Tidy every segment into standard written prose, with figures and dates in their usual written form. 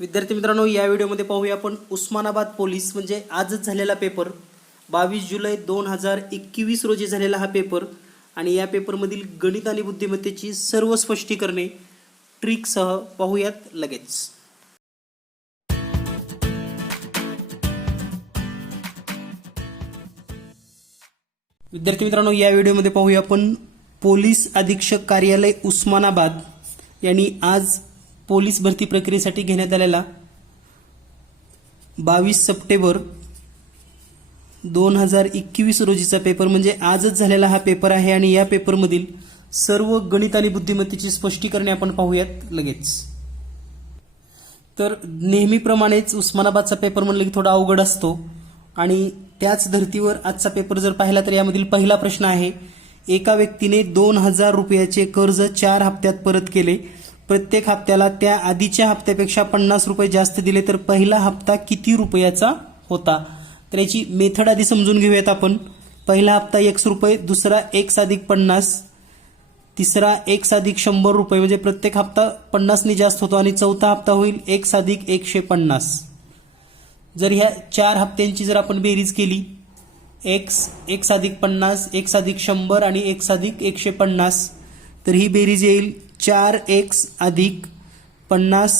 विद्यार्थी मित्रांनो, या व्हिडिओमध्ये पाहूया आपण उस्मानाबाद पोलीस म्हणजे आजच झालेला पेपर 22 जुलै 2021 रोजी झालेला हा पेपर आणि या पेपरमधील गणित आणि बुद्धिमत्तेची सर्व स्पष्टीकरणे ट्रिकसह पाहूयात लगेच। विद्यार्थी मित्रांनो, या व्हिडिओमध्ये पाहूया आपण पोलीस अधीक्षक कार्यालय उस्मानाबाद यांनी आज पोलीस भरती प्रक्रियेसाठी घेण्यात आलेला 22 सप्टेंबर 2021 रोजीचा पेपर म्हणजे आजच झालेला हा पेपर आहे आणि या पेपरमधील सर्व गणित आणि बुद्धिमत्तेची स्पष्टीकरणे आपण पाहूयात लगेच। तर नेहमीप्रमाणेच उस्मानाबादचा पेपर म्हणलं की थोडा अवघड असतो आणि त्याच धर्तीवर आजचा पेपर जर पाहिला तर यामधील पहिला प्रश्न आहे, एका व्यक्तीने 2000 रुपयाचे कर्ज 4 हप्त्यात परत केले, प्रत्येक हप्त्याला त्या आधीच्या हप्त्यापेक्षा 50 रुपये जास्त दिले तर पहिला हप्ता किती रुपयाचा होता। तर याची मेथड आधी समजून घेऊयात आपण। पहिला हप्ता x रुपये, दुसरा x अधिक 50, तिसरा x अधिक 100 रुपये म्हणजे प्रत्येक हप्ता 50 ने जास्त होतो आणि चौथा हप्ता होईल x अधिक 150। जर ह्या 4 हप्त्यांची जर आपण बेरीज केली x अधिक 50, x अधिक 100 आणि x अधिक 150 तर ही बेरीज येईल 4x अधिक 50,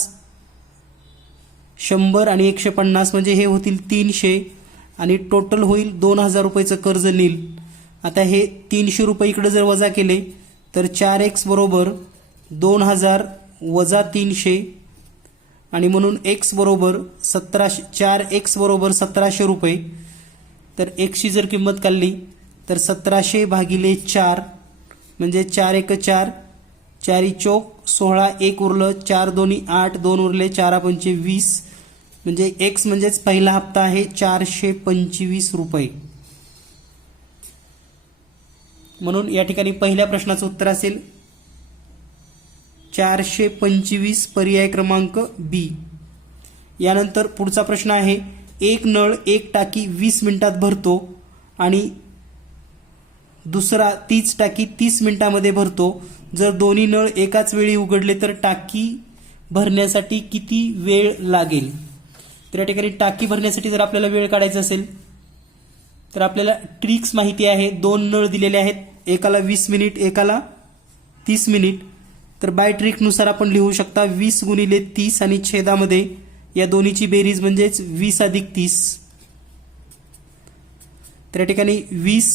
100 आणि 150 म्हणजे हे होतील 300 आणि टोटल होईल 2000 रुपयाचं कर्ज नील। आता हे 300 रुपये इकडे जर वजा केले तर 4x बरोबर 2000 वजा 300 आणि म्हणून x बरोबर 1700, 4x बरोबर 1700 रुपये। तर x ची जर किंमत काढली तर 1700 भागिले 4 म्हणजे 4 एक 4, 4 चौक 16, 1 उरलं, 4 दोन्ही 8, 2 उरले, 4 पंचे 20 म्हणजे x म्हणजेच पहिला हप्ता आहे 425 रुपये। म्हणून या ठिकाणी पहिल्या प्रश्नाचं उत्तर असेल 425 पर्याय क्रमांक बी। यानंतर पुढचा प्रश्न आहे, एक नळ एक टाकी 20 मिनिटात भरतो आणि दुसरा तीच टाकी 30 मिनिटांमध्ये भरतो, जर दोन्ही नळ एकाच वेळी उघडले तर टाकी भरण्यासाठी किती वेळ लागेल। तर या ठिकाणी टाकी भरण्यासाठी जर आपल्याला वेळ काढायचा असेल तर आपल्याला ट्रिक्स माहिती आहे। दोन नळ दिलेले आहेत, एकाला 20 मिनिट एकाला 30 मिनिट, तर बाय ट्रिक नुसार आपण लिहू शकता 20 गुणिले 30 आणि छेदामध्ये या दोन्हीची बेरीज म्हणजेच 20 अधिक 30। तर या ठिकाणी 20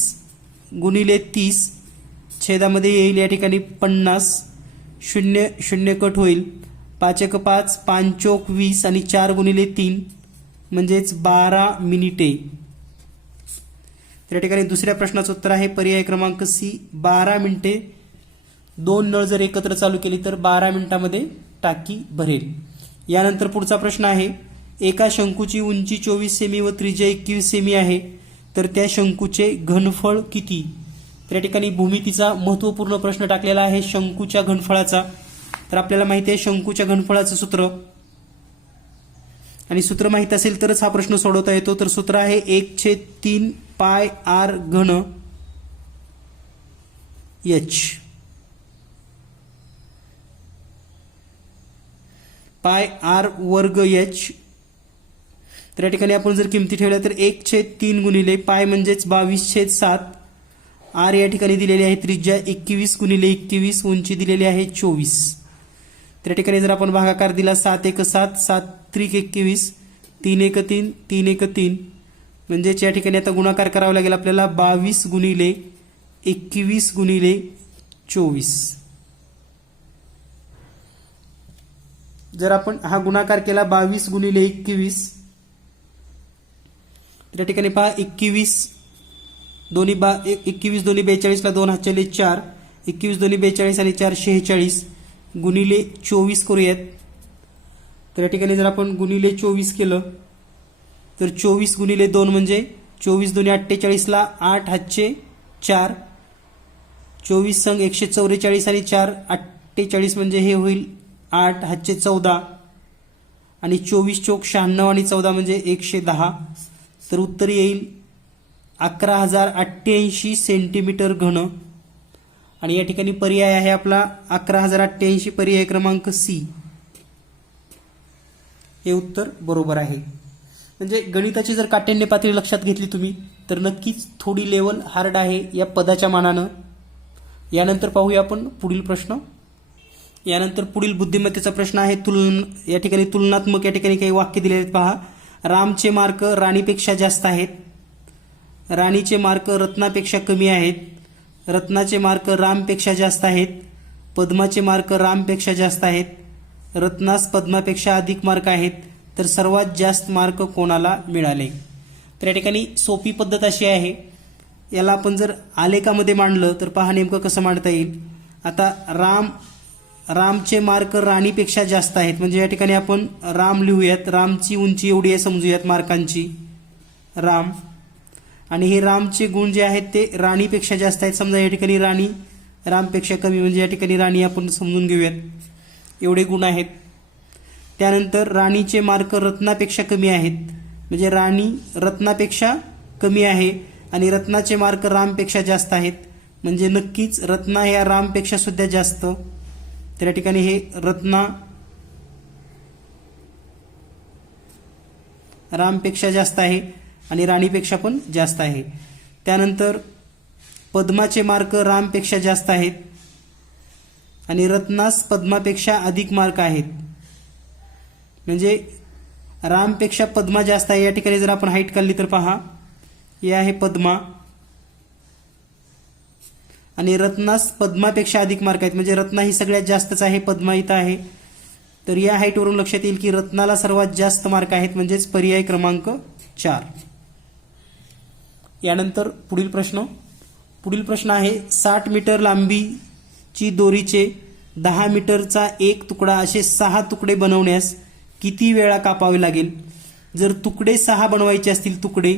गुणिले 30 छेदामध्ये येईल या ठिकाणी 50, 0 0 कट होईल, 5 एक 5, 5 चौक 20 आणि 4 गुणिले 3 म्हणजेच 12 मिनिटे। तर या ठिकाणी दुसऱ्या प्रश्नाचं उत्तर आहे पर्याय क्रमांक सी 12 मिनिटे। दोन नळ जर एकत्र चालू केली तर 12 मिनिटांमध्ये टाकी भरेल। यानंतर पुढचा प्रश्न आहे, एका शंकूची उंची 24 सेमी व त्रिज्या 21 सेमी आहे तर त्या शंकूचे घनफळ किती। तर या ठिकाणी भूमितीचा महत्त्वपूर्ण प्रश्न टाकलेला आहे शंकूच्या घनफळाचा। तर आपल्याला माहिती आहे शंकूच्या घनफळाचं सूत्र आणि सूत्र माहित असेल तरच हा प्रश्न सोडवता येतो। तर सूत्र आहे 1/3 पाय r घन h, पाय r वर्ग h। तर या ठिकाणी आपण जर किमती ठेवल्या तर 1/3 गुणिले पाय म्हणजेच 22/7, r या ठिकाणी दिलेली आहे त्रिज्या 21 गुणिले 21, उंची दिलेली आहे 24। तर या ठिकाणी जर आपण भागाकार दिला 7 एक 7, 7 त्रिक 21, 3 एक 3, 3 एक 3 म्हणजेच या ठिकाणी आता गुणाकार करावा लागेल आपल्याला 22 गुणिले 21 गुणिले 24। जर आपण हा गुणाकार केला 22 गुणिले 21 तर या ठिकाणी पहा 21 दोन्ही 42 ला 2 हातचे 4, 21 दोन्ही 42 आणि 4 46 गुणिले 24 करूयात। तर या ठिकाणी जर आपण गुणिले 24 केलं तर 24 गुणिले 2 म्हणजे 24 दोन्ही 48 ला 8 हातचे 4, 24 संग 144 आणि 4 48 म्हणजे हे होईल 8 हातचे 14 आणि 24 चौक 96 आणि 14 म्हणजे 110। तर उत्तर येईल 11088 सेंटीमीटर घन आणि या ठिकाणी पर्याय आहे आपला 11088 पर्याय क्रमांक सी। हे उत्तर बरोबर आहे. म्हणजे गणिताची जर काठिण्य पातळी लक्षात घेतली तुम्ही तर नक्कीच थोडी लेवल हार्ड आहे या पदाच्या मानानं. यानंतर पाहूया आपण पुढील प्रश्न. यानंतर पुढील बुद्धिमत्तेचा प्रश्न आहे. या ठिकाणी तुलनात्मक या ठिकाणी काही वाक्य दिलेले आहेत पहा. रामचे मार्क राणीपेक्षा जास्त आहेत. राणीचे मार्क रत्नापेक्षा कमी आहेत. रत्नाचे मार्क रामपेक्षा जास्त आहेत. पद्माचे मार्क रामपेक्षा जास्त आहेत. रत्नास पद्मापेक्षा अधिक मार्क आहेत. तर सर्वात जास्त मार्क कोणाला मिळाले. तर या ठिकाणी सोपी पद्धत अशी आहे. याला आपण जर आलेखामध्ये मांडलं तर पहा नेमकं कसं मांडता येईल. आता रामचे मार्क राणीपेक्षा जास्त आहेत. म्हणजे या ठिकाणी आपण राम लिहूयात. रामची उंची एवढी आहे समजूयात मार्कांची राम. आणि हे रामचे गुण जे आहेत ते राणीपेक्षा जास्त आहेत. समजा या ठिकाणी राणी रामपेक्षा कमी म्हणजे या ठिकाणी राणी आपण समजून घेऊयात. एवढे गुण आहेत. त्यानंतर राणीचे मार्क रत्नापेक्षा कमी आहेत. म्हणजे राणी रत्नापेक्षा कमी आहे आणि रत्नाचे मार्क रामपेक्षा जास्त आहेत. म्हणजे नक्कीच रत्ना या रामपेक्षा सुद्धा जास्त. तर या ठिकाणी हे रत्ना रामपेक्षा जास्त आहे आणि राणीपेक्षा पण जास्त आहे. त्यानंतर पद्माचे मार्क रामपेक्षा जास्त आहेत आणि रत्नास पद्मापेक्षा अधिक मार्क आहेत. म्हणजे रामपेक्षा पद्मा जास्त आहे. या ठिकाणी जर आपण हाईट काढली तर पहा हे आहे पद्मा आणि रत्नास पद्मापेक्षा अधिक मार्क आहेत. म्हणजे रत्ना ही सगळ्यात जास्तच आहे, पद्मा इथं आहे. तर या हाईटवरून लक्षात येईल की रत्नाला सर्वात जास्त मार्क आहेत. म्हणजेच पर्याय क्रमांक 4. यानंतर पुढील प्रश्न आहे 60 मीटर लांबीची दोरीचे 10 मीटरचा एक तुकडा असे 6 तुकडे बनवण्यास किती वेळा कापावे लागेल. जर तुकडे 6 बनवायचे असतील तुकडे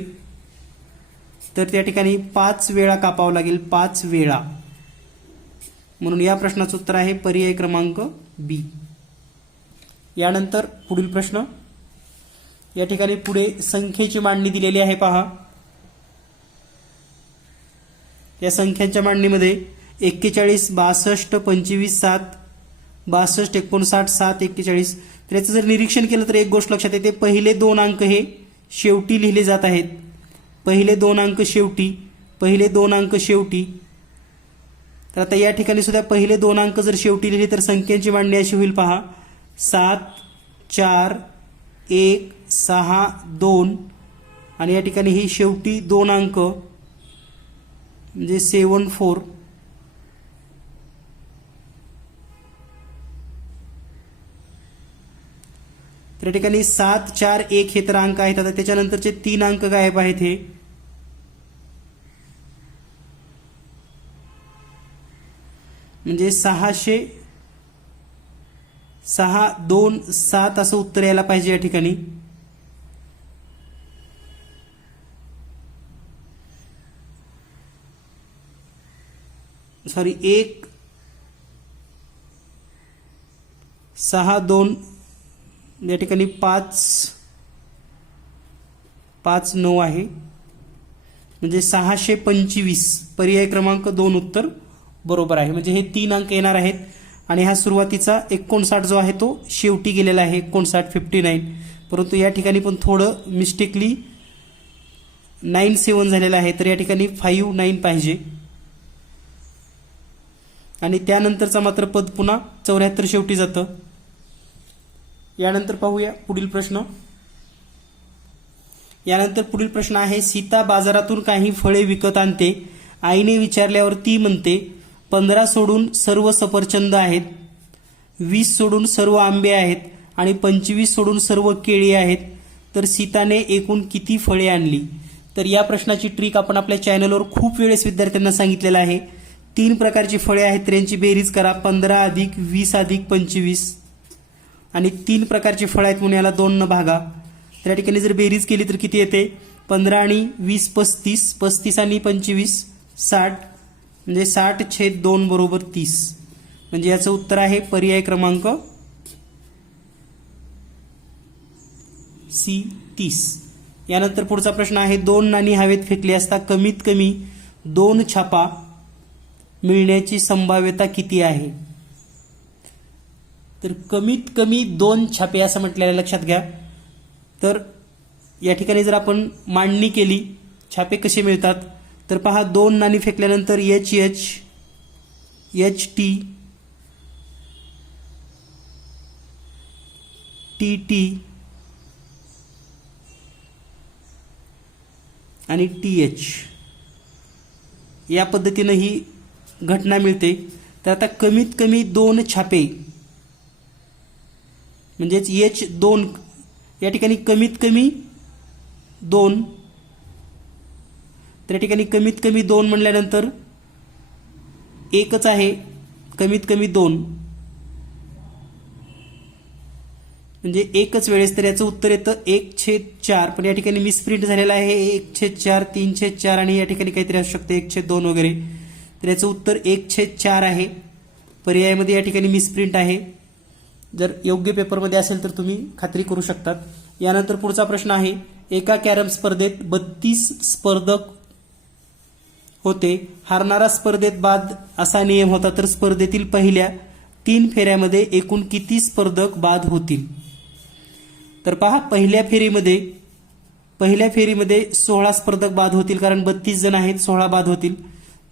तर त्या ठिकाणी 5 वेळा कापावं लागेल. 5 वेळा. म्हणून या प्रश्नाचं उत्तर आहे पर्याय क्रमांक बी. यानंतर पुढील प्रश्न. या ठिकाणी पुढे संख्येची मांडणी दिलेली आहे पहा. या संख्यांच्या मांडणीमध्ये 41 62 25 7 62 59 7 41. तर याचं जर निरीक्षण केलं तर एक गोष्ट लक्षात येते. पहिले 2 अंक हे शेवटी लिहिले जात आहेत. पहिले 2 अंक शेवटी. पहिले 2 अंक शेवटी. तर आता या ठिकाणी सुद्धा पहिले 2 अंक जर शेवटी लिहिले तर संख्यांची मांडणी अशी होईल पहा. 7 4 1 6 2 आणि या ठिकाणी ही शेवटी 2 अंक म्हणजे 7 4. तर या ठिकाणी 7 4 1 हे तर अंक आहेत. आता त्याच्यानंतरचे 3 अंक गायब आहेत. हे म्हणजे 600 6 2 7 असं उत्तर यायला पाहिजे या ठिकाणी. सॉरी 1 6 2 या ठिकाणी 5 5 9 आहे. म्हणजे 625 पर्याय क्रमांक 2 उत्तर बरोबर आहे. म्हणजे हे 3 अंक येणार आहेत आणि हा सुरुवातीचा 59 जो आहे तो शेवटी गेलेला आहे 59 59. परंतु या ठिकाणी पण थोडं मिस्टेकली 97 झालेलं आहे. तर या ठिकाणी 59 पाहिजे आणि त्यानंतरचा मात्र पद पुन्हा 74 शेवटी जातं. यानंतर पाहूया पुढील प्रश्न. यानंतर पुढील प्रश्न आहे सीता बाजारातून काही फळे विकत आणते. आईने विचारल्यावर ती म्हणते 15 सोडून सर्व सफरचंद आहेत, 20 सोडून सर्व आंबे आहेत आणि 25 सोडून सर्व केळी आहेत. तर सीताने एकूण किती फळे आणली. तर या प्रश्नाची ट्रिक आपण आपल्या चॅनलवर खूप वेळेस विद्यार्थ्यांना सांगितलेलं आहे. 3 प्रकारची फळे आहेत तर यांची बेरीज करा. 15 अधिक 20 अधिक 25 आणि 3 प्रकारची फळं आहेत म्हणून याला 2 न भागा. तर या ठिकाणी जर बेरीज केली तर किती येते. 15 आणि 20 35, 35 आणि 25 60, म्हणजे 60/2 बरोबर 30. म्हणजे याचं उत्तर आहे पर्याय क्रमांक सी 30. यानंतर पुढचा प्रश्न आहे 2 नाणी हवेत फेकली असता कमीत कमी 2 छापा मिळण्याची संभाव्यता किती आहे. तर कमीत कमी 2 छापे असं म्हटलेलं लक्षात घ्या. तर या ठिकाणी जर आपण मांडणी केली छापे कसे मिळतात, तर पहा 2 नाणी फेकल्यानंतर H H, H T, T T आणि टी एच या पद्धतीनं ही घटना मिळते. तर आता कमीत कमी 2 छापे म्हणजेच एच 2 या ठिकाणी कमीत कमी 2, तर या ठिकाणी कमीत कमी 2 म्हणल्यानंतर एकच आहे, कमीत कमी 2 म्हणजे एकच वेळेस. तर याचं उत्तर येतं 1/4, पण या ठिकाणी मिसप्रिंट झालेला आहे 1/4, 3/4 आणि या ठिकाणी काहीतरी असू शकतं 1/2 वगैरे. तर याचं उत्तर 1/4 आहे. पर्यायामध्ये या ठिकाणी मिसप्रिंट आहे. जर योग्य पेपरमध्ये असेल तर तुम्ही खात्री करू शकतात. यानंतर पुढचा प्रश्न आहे, एका कॅरम स्पर्धेत 32 स्पर्धक होते. हारणारा स्पर्धेत बाद असा नियम होता, तर स्पर्धेतील पहिल्या 3 फेऱ्यामध्ये एकूण किती स्पर्धक बाद होतील? तर पहा, पहिल्या फेरीमध्ये 16 स्पर्धक बाद होतील, कारण 32 जण आहेत, 16 बाद होतील.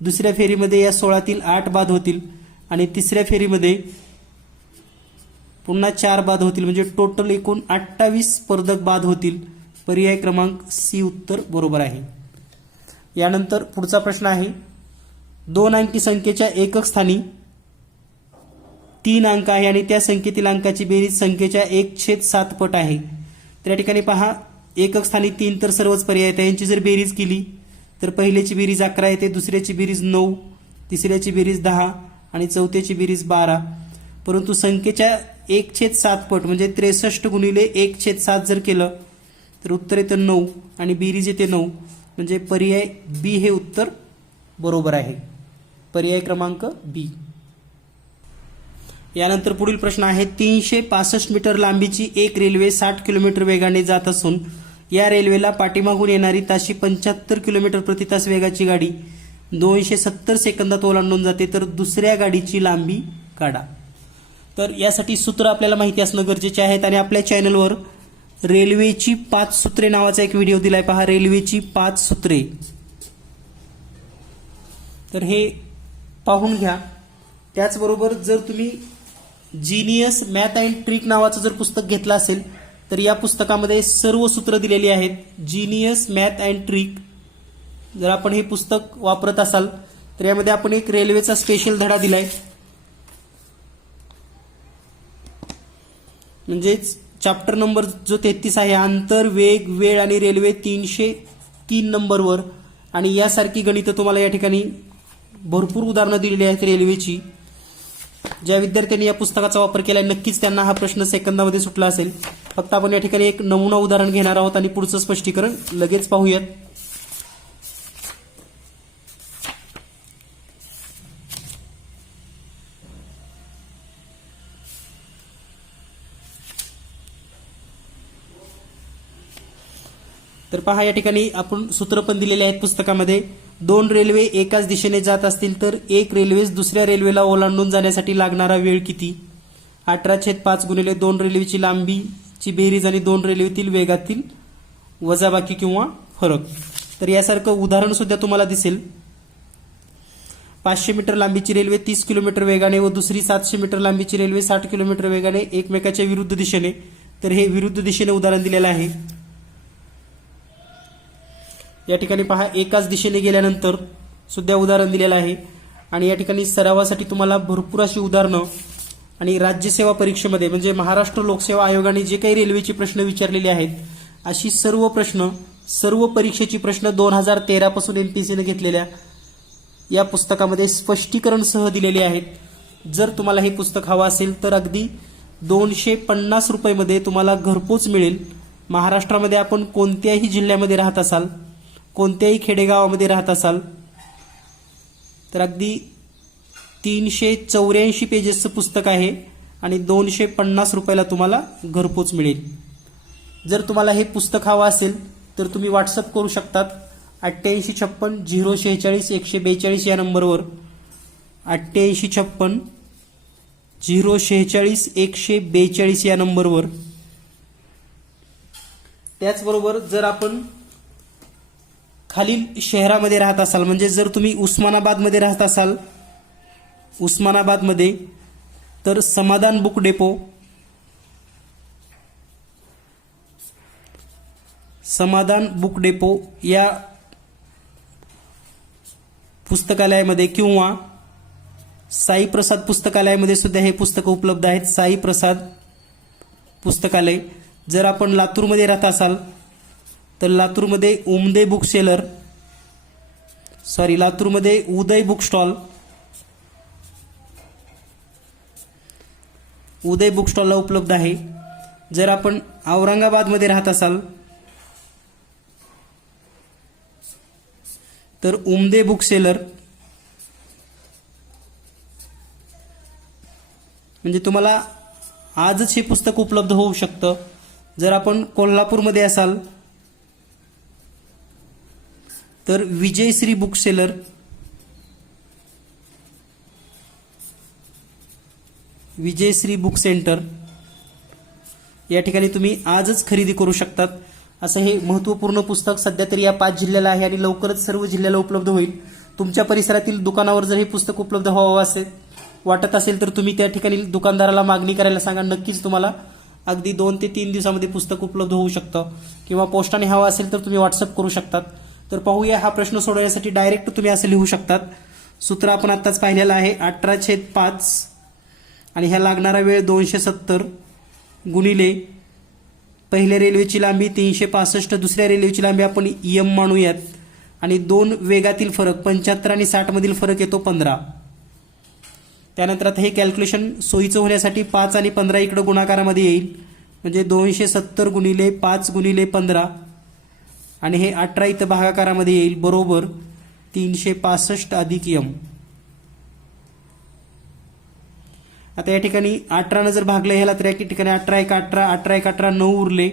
दुसऱ्या फेरीमध्ये या 16तील 8 बाद होतील आणि तिसऱ्या फेरीमध्ये पुन्हा 4 बाद होतील, म्हणजे टोटल एकूण 28 स्पर्धक बाद होतील. पर्याय क्रमांक सी उत्तर बरोबर आहे. यानंतर पुढचा प्रश्न आहे, 2 अंकी संख्येच्या एकक स्थानी 3 अंक आहे आणि त्या संख्येतील अंकाची बेरीज संख्येच्या 1/7 पट आहे. तर या ठिकाणी पहा, एकक स्थानी 3 तर सर्वच पर्याय आहेत. यांची जर बेरीज केली तर पहिल्याची बेरीज 11 येते, दुसऱ्याची बेरीज 9, तिसऱ्याची बेरीज 10 आणि चौथ्याची बेरीज 12. परंतु संख्येच्या 1/7 पट म्हणजे 63 गुणिले 1/7 जर केलं तर उत्तर येतं 9 आणि बेरीज येते 9, म्हणजे पर्याय बी हे उत्तर बरोबर आहे. पर्याय क्रमांक बी. यानंतर पुढील प्रश्न आहे, 365 मीटर लांबीची एक रेल्वे 60 किलोमीटर वेगाने जात असून या रेल्वेला पाठीमागून येणारी ताशी 75 किलोमीटर प्रति तास वेगाची गाडी 270 सेकंदात ओलांडून जाते, तर दुसऱ्या गाडीची लांबी काढा. तर यासाठी सूत्र आपल्याला माहिती असणं गरजेचे आहेत आणि आपल्या चॅनलवर रेल्वेची 5 सूत्रे नावाचा एक व्हिडिओ दिलाय, पहा, रेल्वेची 5 सूत्रे. तर हे पाहून घ्या. त्याचबरोबर जर तुम्ही जीनियस मॅथ अँड ट्रिक नावाचं जर पुस्तक घेतलं असेल तर या पुस्तकामध्ये सर्व सूत्र दिलेली आहेत. जीनियस मॅथ अँड ट्रिक जर आपण हे पुस्तक वापरत असाल तर यामध्ये आपण एक रेल्वेचा स्पेशल धडा दिलाय, म्हणजेच चॅप्टर नंबर जो 33 आहे, अंतर, वेग, वेळ आणि रेल्वे 303 नंबरवर. आणि यासारखी गणितं तुम्हाला या ठिकाणी भरपूर उदाहरणं दिलेली आहेत रेल्वेची. ज्या विद्यार्थ्यांनी या पुस्तकाचा वापर केलाय नक्कीच त्यांना हा प्रश्न सेकंदामध्ये सुटला असेल. फक्त आपण या ठिकाणी एक नमुना उदाहरण घेणार आहोत आणि पुढचं स्पष्टीकरण लगेच पाहूयात. तर पहा, या ठिकाणी आपण सूत्र पण दिलेले आहेत पुस्तकामध्ये. 2 रेल्वे एकाच दिशेने जात असतील तर एक रेल्वेस दुसऱ्या रेल्वेला ओलांडून जाण्यासाठी लागणारा वेळ किती? 18/5 गुणिले 2 रेल्वेची लांबीची बेरीज आणि 2 रेल्वेतील वेगातील वजाबाकी किंवा फरक. तर यासारखं उदाहरण सुद्धा तुम्हाला दिसेल. 500 मीटर लांबीची रेल्वे 30 किलोमीटर वेगाने व दुसरी 700 मीटर लांबीची रेल्वे 60 किलोमीटर वेगाने एकमेकाच्या विरुद्ध दिशेने. तर हे विरुद्ध दिशेने उदाहरण दिलेलं आहे. या ठिकाणी पहा, एकाच दिशेने गेल्यानंतर सुद्धा उदाहरण दिलेलं आहे. आणि या ठिकाणी सरावासाठी तुम्हाला भरपूर अशी उदाहरणं आणि राज्यसेवा परीक्षेमध्ये म्हणजे महाराष्ट्र लोकसेवा आयोगाने जे काही रेल्वेचे प्रश्न विचारलेले आहेत अशी सर्व प्रश्न, सर्व परीक्षेची प्रश्न 2013 पासून एमपीएससीने घेतलेल्या या पुस्तकामध्ये स्पष्टीकरण सह दिलेले आहेत. जर तुम्हाला हे पुस्तक हवं असेल तर अगदी 250 रुपयामध्ये तुम्हाला घरपोच मिळेल. महाराष्ट्रामध्ये आपण कोणत्याही जिल्ह्यामध्ये राहत असाल, कोणत्याही खेडेगावामध्ये राहत असाल तर अगदी 384 पेजेसचं पुस्तक आहे आणि 250 रुपयाला तुम्हाला घरपोच मिळेल. जर तुम्हाला हे पुस्तक हवं असेल तर तुम्ही व्हॉट्सअप करू शकतात 8856 046 142 या नंबरवर. 8856 046 142 या नंबरवर. त्याचबरोबर जर आपण खालील शहरामध्ये राहत असाल, म्हणजे जर तुम्ही उस्मानाबादमध्ये राहत असाल, उस्मानाबादमध्ये, तर समाधान बुक डेपो, समाधान बुक डेपो या पुस्तकालयामध्ये किंवा साई प्रसाद पुस्तकालयामध्ये सुद्धा हे पुस्तकं उपलब्ध आहेत. साई प्रसाद पुस्तकालय. जर आपण लातूरमध्ये राहत असाल तर लातूरमध्ये उमदे बुक सेलर, लातूरमध्ये उदय बुक स्टॉल, उदय बुक स्टॉलला उपलब्ध आहे. जर आपण औरंगाबादमध्ये राहत असाल तर उमदे बुक सेलर, म्हणजे तुम्हाला आजच हे पुस्तक उपलब्ध होऊ शकतं. जर आपण कोल्हापूरमध्ये असाल तर विजयश्री बुक सेलर, विजयश्री बुक सेंटर या ठिकाणी तुम्ही आजच खरेदी करू शकतात. असं हे महत्त्वपूर्ण पुस्तक सध्या तरी या 5 जिल्ह्याला आहे आणि लवकरच सर्व जिल्ह्याला उपलब्ध होईल. तुमच्या परिसरातील दुकानावर जर हे पुस्तक उपलब्ध व्हावं असे वाटत असेल तर तुम्ही त्या ठिकाणी दुकानदाराला मागणी करायला सांगा. नक्कीच तुम्हाला अगदी 2 ते 3 दिवसामध्ये पुस्तक उपलब्ध होऊ शकतं. किंवा पोस्टाने हवं असेल तर तुम्ही व्हॉट्सअप करू शकतात. तर पाहूया, हा प्रश्न सोडवण्यासाठी डायरेक्ट तुम्ही असं लिहू शकतात. सूत्र आपण आत्ताच पाहिलेलं आहे, 18/5 आणि ह्या लागणारा वेळ 270 गुणिले पहिल्या रेल्वेची लांबी 365, दुसऱ्या रेल्वेची लांबी आपण एम मानूयात, आणि 2 वेगातील फरक 75 आणि 60 मधील फरक येतो 15. त्यानंतर आता हे कॅल्क्युलेशन सोयीचं होण्यासाठी 5 आणि 15 इकडे गुणाकारामध्ये येईल, म्हणजे 270 गुणिले 5 गुणिले 15 आणि हे 18 इथं भागाकारामध्ये येईल, बरोबर 365 अधिक एम. आता या ठिकाणी 18 जर भागलं ह्याला तर या ठिकाणी 18 1 18, 18 1 18, 9 उरले,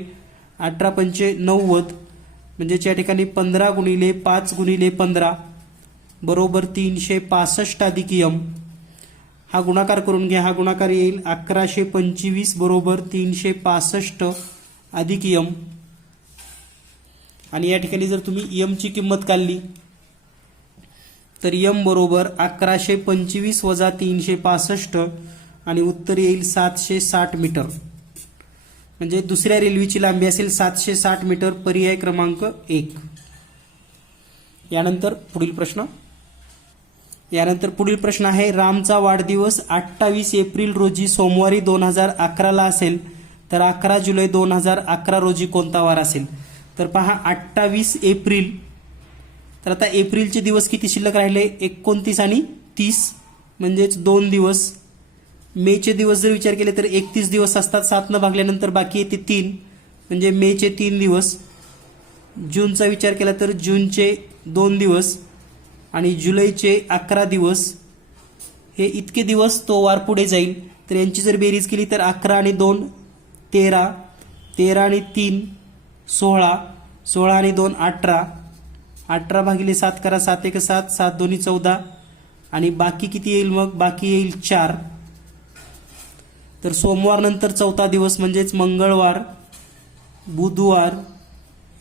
18 पंचे 90, म्हणजे या ठिकाणी 15 गुणिले 5 गुणिले 15 बरोबर 365 अधिक एम. हा गुणाकार करून घ्या, हा गुणाकार येईल 1125 बरोबर 365 अधिक एम. आणि या ठिकाणी जर तुम्ही एम ची किंमत काढली तर एम बरोबर 1125 वजा 365 आणि उत्तर येईल 760 मीटर. म्हणजे दुसऱ्या रेल्वेची लांबी असेल 760 मीटर, पर्याय क्रमांक 1. यानंतर पुढील प्रश्न आहे, रामचा वाढदिवस 28 एप्रिल रोजी सोमवारी 2011 ला असेल तर 11 जुलै 2011 रोजी कोणता वार असेल? तर पहा 28 एप्रिल, तर आता एप्रिलचे दिवस किती शिल्लक राहिले? 29 आणि 30 म्हणजेच 2 दिवस. मेचे दिवस जर विचार केले तर 31 दिवस असतात, 7 न भागल्यानंतर बाकी येते 3, म्हणजे मेचे 3 दिवस. जूनचा विचार केला तर जूनचे 2 दिवस आणि जुलैचे 11 दिवस. हे इतके दिवस तो वार पुढे जाईल. तर यांची जर बेरीज केली तर 11 आणि 2 13, 13 आणि 3 16, 16 आणि 2 18, 18 भागिले 7 करा, 7 1 7, 7 2 14 आणि बाकी किती येईल? मग बाकी येईल 4. तर सोमवार नंतर 4था दिवस म्हणजेच मंगळवार, बुधवार,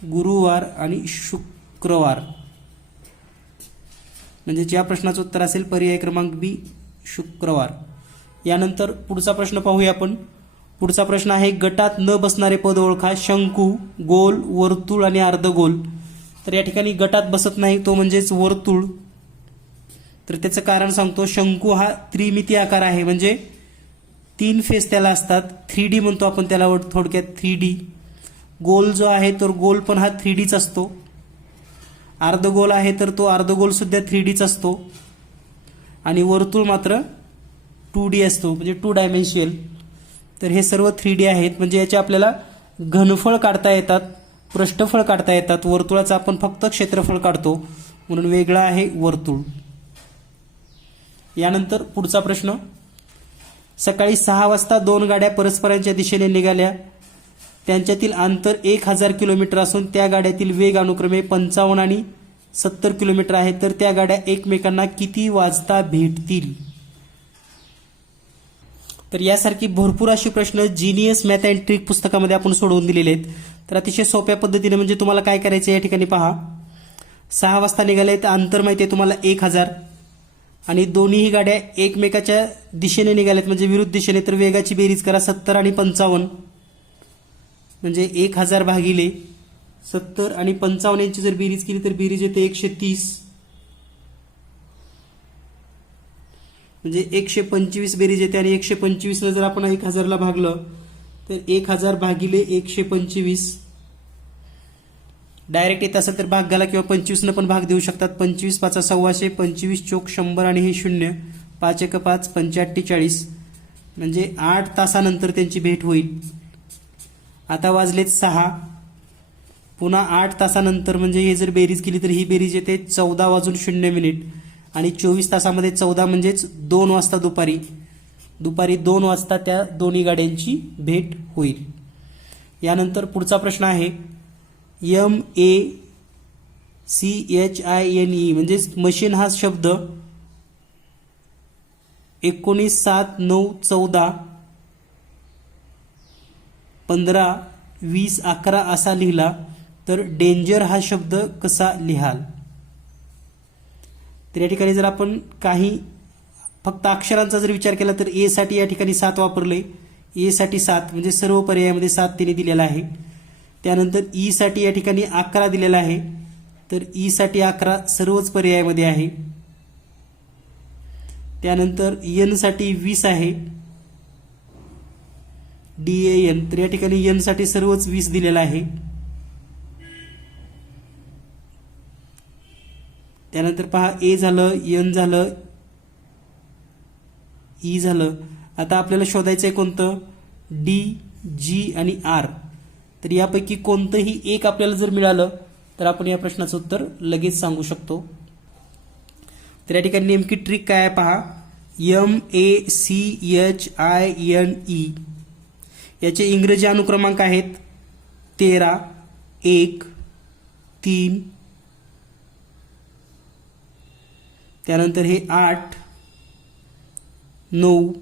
गुरुवार आणि शुक्रवार. म्हणजे या प्रश्नाचं उत्तर असेल पर्याय क्रमांक बी, शुक्रवार. यानंतर पुढचा प्रश्न पाहूया आपण. पुढचा प्रश्न आहे, गटात न बसणारे पद ओळखा. शंकू, गोल, वर्तुळ आणि अर्धगोल. तर या ठिकाणी गटात बसत नाही तो म्हणजेच वर्तुळ. तर त्याचं कारण सांगतो. शंकू हा त्रिमितीय आकार आहे, म्हणजे 3 फेस त्याला असतात. 3D म्हणतो आपण त्याला थोडक्यात, 3D. गोल जो आहे तर गोल पण हा 3Dच असतो. अर्धगोल आहे तर तो अर्धगोल सुद्धा 3Dच असतो. आणि वर्तुळ मात्र 2D असतो, म्हणजे 2 डायमेन्शनल. तर हे सर्व 3D आहेत, म्हणजे याचे आपल्याला घनफळ काढता येतात, पृष्ठफळ काढता येतात. वर्तुळाचं आपण फक्त क्षेत्रफळ काढतो, म्हणून वेगळा आहे वर्तुळ. यानंतर पुढचा प्रश्न, सकाळी 6 वाजता 2 गाड्या परस्परांच्या दिशेने निघाल्या. त्यांच्यातील अंतर 1000 किलोमीटर असून त्या गाड्यातील वेग अनुक्रमे 55 आणि 70 किलोमीटर आहे. तर त्या गाड्या एकमेकांना किती वाजता भेटतील? तर यासारखी भरपूर अशी प्रश्न जीनियस मॅथ अँड ट्रिक पुस्तकामध्ये आपण सोडवून दिलेले आहेत. तर अतिशय सोप्या पद्धतीने म्हणजे तुम्हाला काय करायचं या ठिकाणी पहा, 6 वाजता निघाले तर अंतर माहिती आहे तुम्हाला 1000 आणि दोन्हीही गाड्या एकमेकाच्या दिशेने निघाल्यात म्हणजे विरुद्ध दिशेने, तर वेगाची बेरीज करा 70 आणि 55 म्हणजे 1000 भागिले 70 आणि 55 यांची जर बेरीज केली तर बेरीज येते 130 म्हणजे 125 बेरीज येते आणि 125 जर आपण 1000 ला भागलं तर 1000 भागिले 125 डायरेक्ट येत असेल तर भागाला किंवा 25 न पण भाग देऊ शकतात. 25 5 125 25 चोक 100 आणि हे 0 5 1 5 45 म्हणजे 8 तासानंतर त्यांची भेट होईल. आता वाजलेत 6 पुन्हा 8 तासानंतर म्हणजे हे जर बेरीज केली तर ही बेरीज येते 14 वाजून 0 मिनिट आणि 24 तासामध्ये 14 म्हणजेच 2 वाजता दुपारी 2 वाजता त्या दोन्ही गाड्यांची भेट होईल. यानंतर पुढचा प्रश्न आहे MACHINE म्हणजे मशीन हा शब्द 19 7 9 14 15 20 11 असा लिहिला तर डेंजर हा शब्द कसा लिहाल. तर या ठिकाणी जर आपण काही फक्त अक्षरांचा जर विचार केला तर ए साठी या ठिकाणी 7 वापरले, ए साठी 7 म्हणजे सर्व पर्यायामध्ये 7 तिने दिलेला आहे. त्यानंतर ई साठी या ठिकाणी 11 दिलेला आहे, तर ई साठी 11 सर्वच पर्यायामध्ये आहे. त्यानंतर एन साठी 20 आहे, DAN तर या ठिकाणी एन साठी सर्वच 20 दिलेला आहे. त्यानंतर पहा ए झालं, एन झालं, ई झालं. आता आपल्याला शोधायचं आहे कोणतं, डी, जी आणि आर. तर यापैकी कोणतंही एक आपल्याला जर मिळालं तर आपण या प्रश्नाचं उत्तर लगेच सांगू शकतो. तर या ठिकाणी नेमकी ट्रिक काय आहे पहा, MACHINE याचे इंग्रजी अनुक्रमांक आहेत 13 1 3 त्यानंतर हे 8 9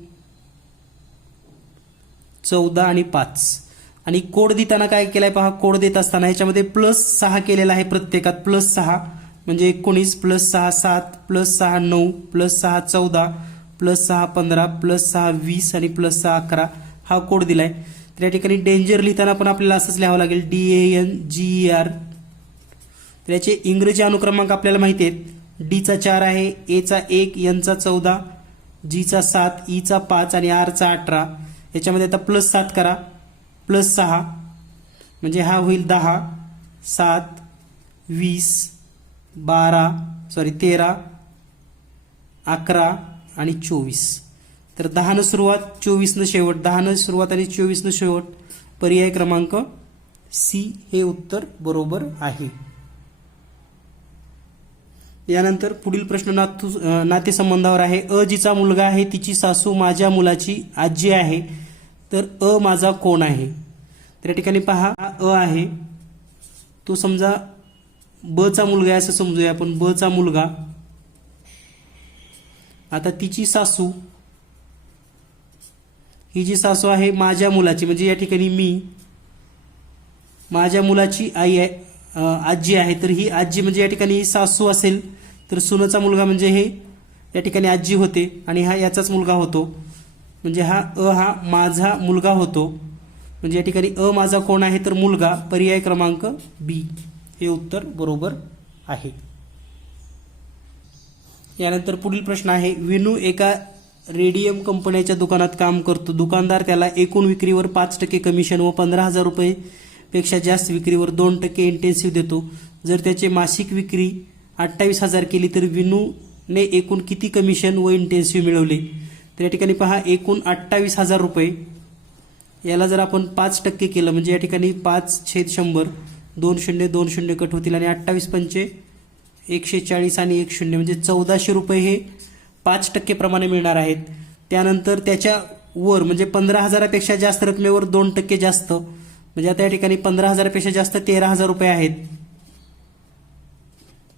14 आणि 5 आणि कोड देताना काय केलाय पहा, कोड देत असताना याच्यामध्ये +6 केलेला आहे प्रत्येकात, +6 म्हणजे 19 +6 7 +6 9 +6 14 +6 15 +6 20 आणि +6 11 हा कोड दिलाय. तर या ठिकाणी डेंजर लिहिताना पण आपल्याला असंच लिहावं लागेल DANGER. तर याचे इंग्रजी अनुक्रमांक आपल्याला माहिती आहेत, डी चा 4 आहे, ए चा 1, एन चा 14, जी चा 7, ई चा 5 आणि आर चा 18. याच्यामध्ये आता +7 करा, +6 म्हणजे हा होईल 10 7 20 13 11 आणि 24. तर 10 न सुरुवात 24 न शेवट, 10 न सुरुवात आणि 24 न शेवट, पर्याय क्रमांक सी हे उत्तर बरोबर आहे. यानंतर पुढील प्रश्न नातेसंबंधावर आहे. अ जिचा मुलगा आहे तिची सासू माझ्या मुलाची आजी आहे, तर अ माझा कोण आहे. तर या ठिकाणी पहा, अ आहे तो समजा ब चा मुलगा आहे असं समजूया आपण, ब चा मुलगा. आता तिची सासू, ही जी सासू आहे माझ्या मुलाची म्हणजे या ठिकाणी मी, माझ्या मुलाची आई आहे, आजी आहे, तर ही आजी म्हणजे या ठिकाणी सासू असेल तर सुनेचा मुलगा म्हणजे हे या ठिकाणी आजी होते आणि हा याचाच मुलगा होतो म्हणजे हा माझा मुलगा होतो. म्हणजे या ठिकाणी अ माझा कोण आहे तर मुलगा, पर्याय क्रमांक बी हे उत्तर बरोबर आहे. यानंतर पुढील प्रश्न आहे, विनू एका रेडियम कंपनीच्या दुकानात काम करतो. दुकानदार त्याला एकूण विक्रीवर 5% कमिशन व 15,000 रुपये पेक्षा जास्त विक्रीवर 2% इंटेन्सिव्ह देतो. जर त्याचे मासिक विक्री 28,000 केली तर विनूने एकूण किती कमिशन व इंटेन्सिव्ह मिळवले. तर या ठिकाणी पहा, एकूण 28,000 रुपये याला जर आपण 5% केलं म्हणजे या ठिकाणी 5/100 2 0 2 0 कट होतील आणि 28 पंचे 140 आणि 1 0 म्हणजे 1400 रुपये हे 5% प्रमाणे मिळणार आहेत. त्यानंतर त्याच्या वर म्हणजे 15,000पेक्षा जास्त रकमेवर 2% जास्त म्हणजे आता या ठिकाणी 15,000पेक्षा जास्त 13,000 रुपये आहेत,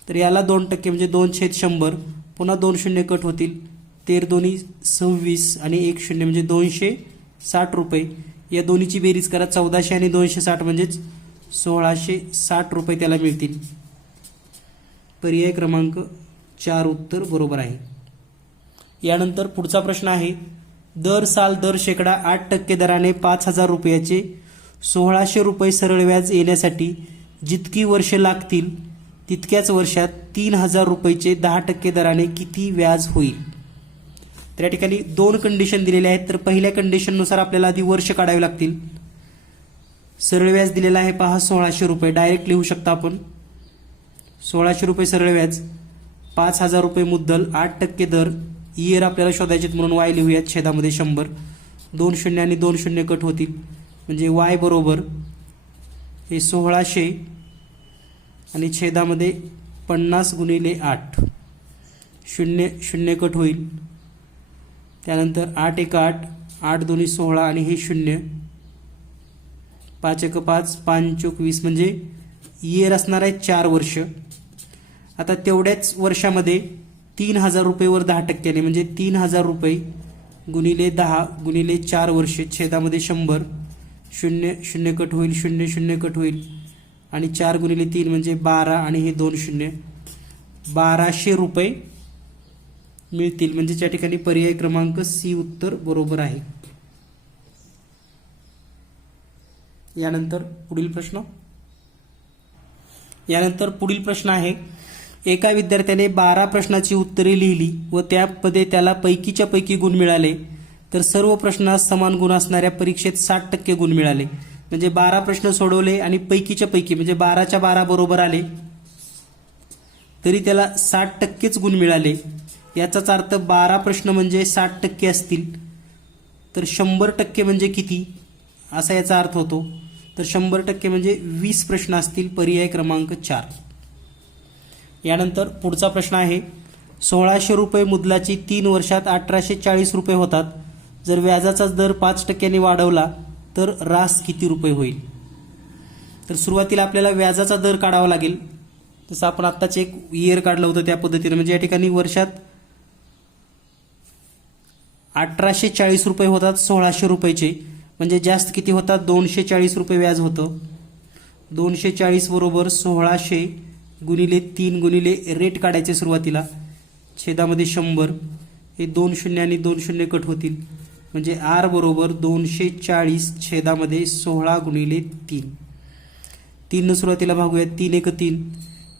तर याला 2% म्हणजे 2/100 पुन्हा 2 0 कट होतील, 13 दोन्ही 26 आणि 1 0 म्हणजे 260 रुपये. या दोन्हीची बेरीज करा, 1400 आणि 260 म्हणजेच 1660 रुपये त्याला मिळतील. पर्याय क्रमांक 4 उत्तर बरोबर आहे. यानंतर पुढचा प्रश्न आहे, दर साल दर शेकडा 8% दराने 5000 रुपयाचे 1600 रुपये सरळ व्याज येण्यासाठी जितकी वर्षे लागतील तितक्याच वर्षात 3000 रुपयेचे 10% दराने किती व्याज होईल. तर या ठिकाणी दोन कंडिशन दिलेल्या आहेत. तर पहिल्या कंडिशननुसार आपल्याला आधी वर्ष काढावे लागतील. सरळ व्याज दिलेला आहे पहा 1600 रुपये, डायरेक्ट लिहू शकता आपण. 1600 रुपये सरळ व्याज, 5000 रुपये मुद्दल, 8% दर, इयर आपल्याला शोधायचे म्हणून वाय लिहूयात छेदामध्ये 100. 2 शून्य आणि 2 शून्य कट होतील म्हणजे वाय बरोबर हे 1600 आणि छेदामध्ये 50 गुणिले 8, 0 0 कट होईल. त्यानंतर 8 1 8, 8 2 16 आणि हे 0, 5 1 5, 5 चौक 20 म्हणजे इयर असणार आहे 4 वर्ष. आता तेवढ्याच वर्षामध्ये 3000 रुपयेवर 10%ने म्हणजे 3000 रुपये गुणिले 10 गुणिले 4 वर्षे छेदामध्ये 100, 0 0 कट होईल, 0 0 कट होईल आणि 4 गुणिले 3 म्हणजे 12 आणि हे 2 शून्य, 1200 रुपये मिळतील. म्हणजे त्या ठिकाणी पर्याय क्रमांक सी उत्तर बरोबर आहे. यानंतर पुढील प्रश्न आहे, एका विद्यार्थ्याने 12 प्रश्नाची उत्तरे लिहिली व त्यामध्ये त्याला पैकीच्या पैकी गुण मिळाले तर सर्व प्रश्नास समान गुण असणाऱ्या परीक्षेत 60% गुण मिळाले. म्हणजे 12 प्रश्न सोडवले आणि पैकीच्या पैकी म्हणजे 12च्या 12 बरोबर आले तरी त्याला 60%च गुण मिळाले. याचाच अर्थ 12 प्रश्न म्हणजे 60% असतील तर 100% म्हणजे किती असा याचा अर्थ होतो. तर 100% म्हणजे 20 प्रश्न असतील. पर्याय क्रमांक 4. यानंतर पुढचा प्रश्न आहे, 1600 रुपये मुद्दलाची 3 वर्षात 1840 रुपये होतात. जर व्याजाचा दर 5% वाढवला तर रास किती रुपये होईल. तर सुरुवातीला आपल्याला व्याजाचा दर काढावा लागेल. तसं आपण आत्ताच एक इयर काढलं होतं त्या पद्धतीने. म्हणजे या ठिकाणी वर्षात 1840 रुपये होतात 1600 रुपयेचे, म्हणजे जास्त किती होतात 240 रुपये व्याज होतं. 240 बरोबर 1600 गुणिले 3 गुणिले रेट काढायचे सुरुवातीला छेदामध्ये 100, हे 2 शून्य आणि 2 शून्य कट होतील म्हणजे आर बरोबर 240 छेदामध्ये 16 गुणिले 3. 3 सुरुवातीला भागूयात, 3 1 3,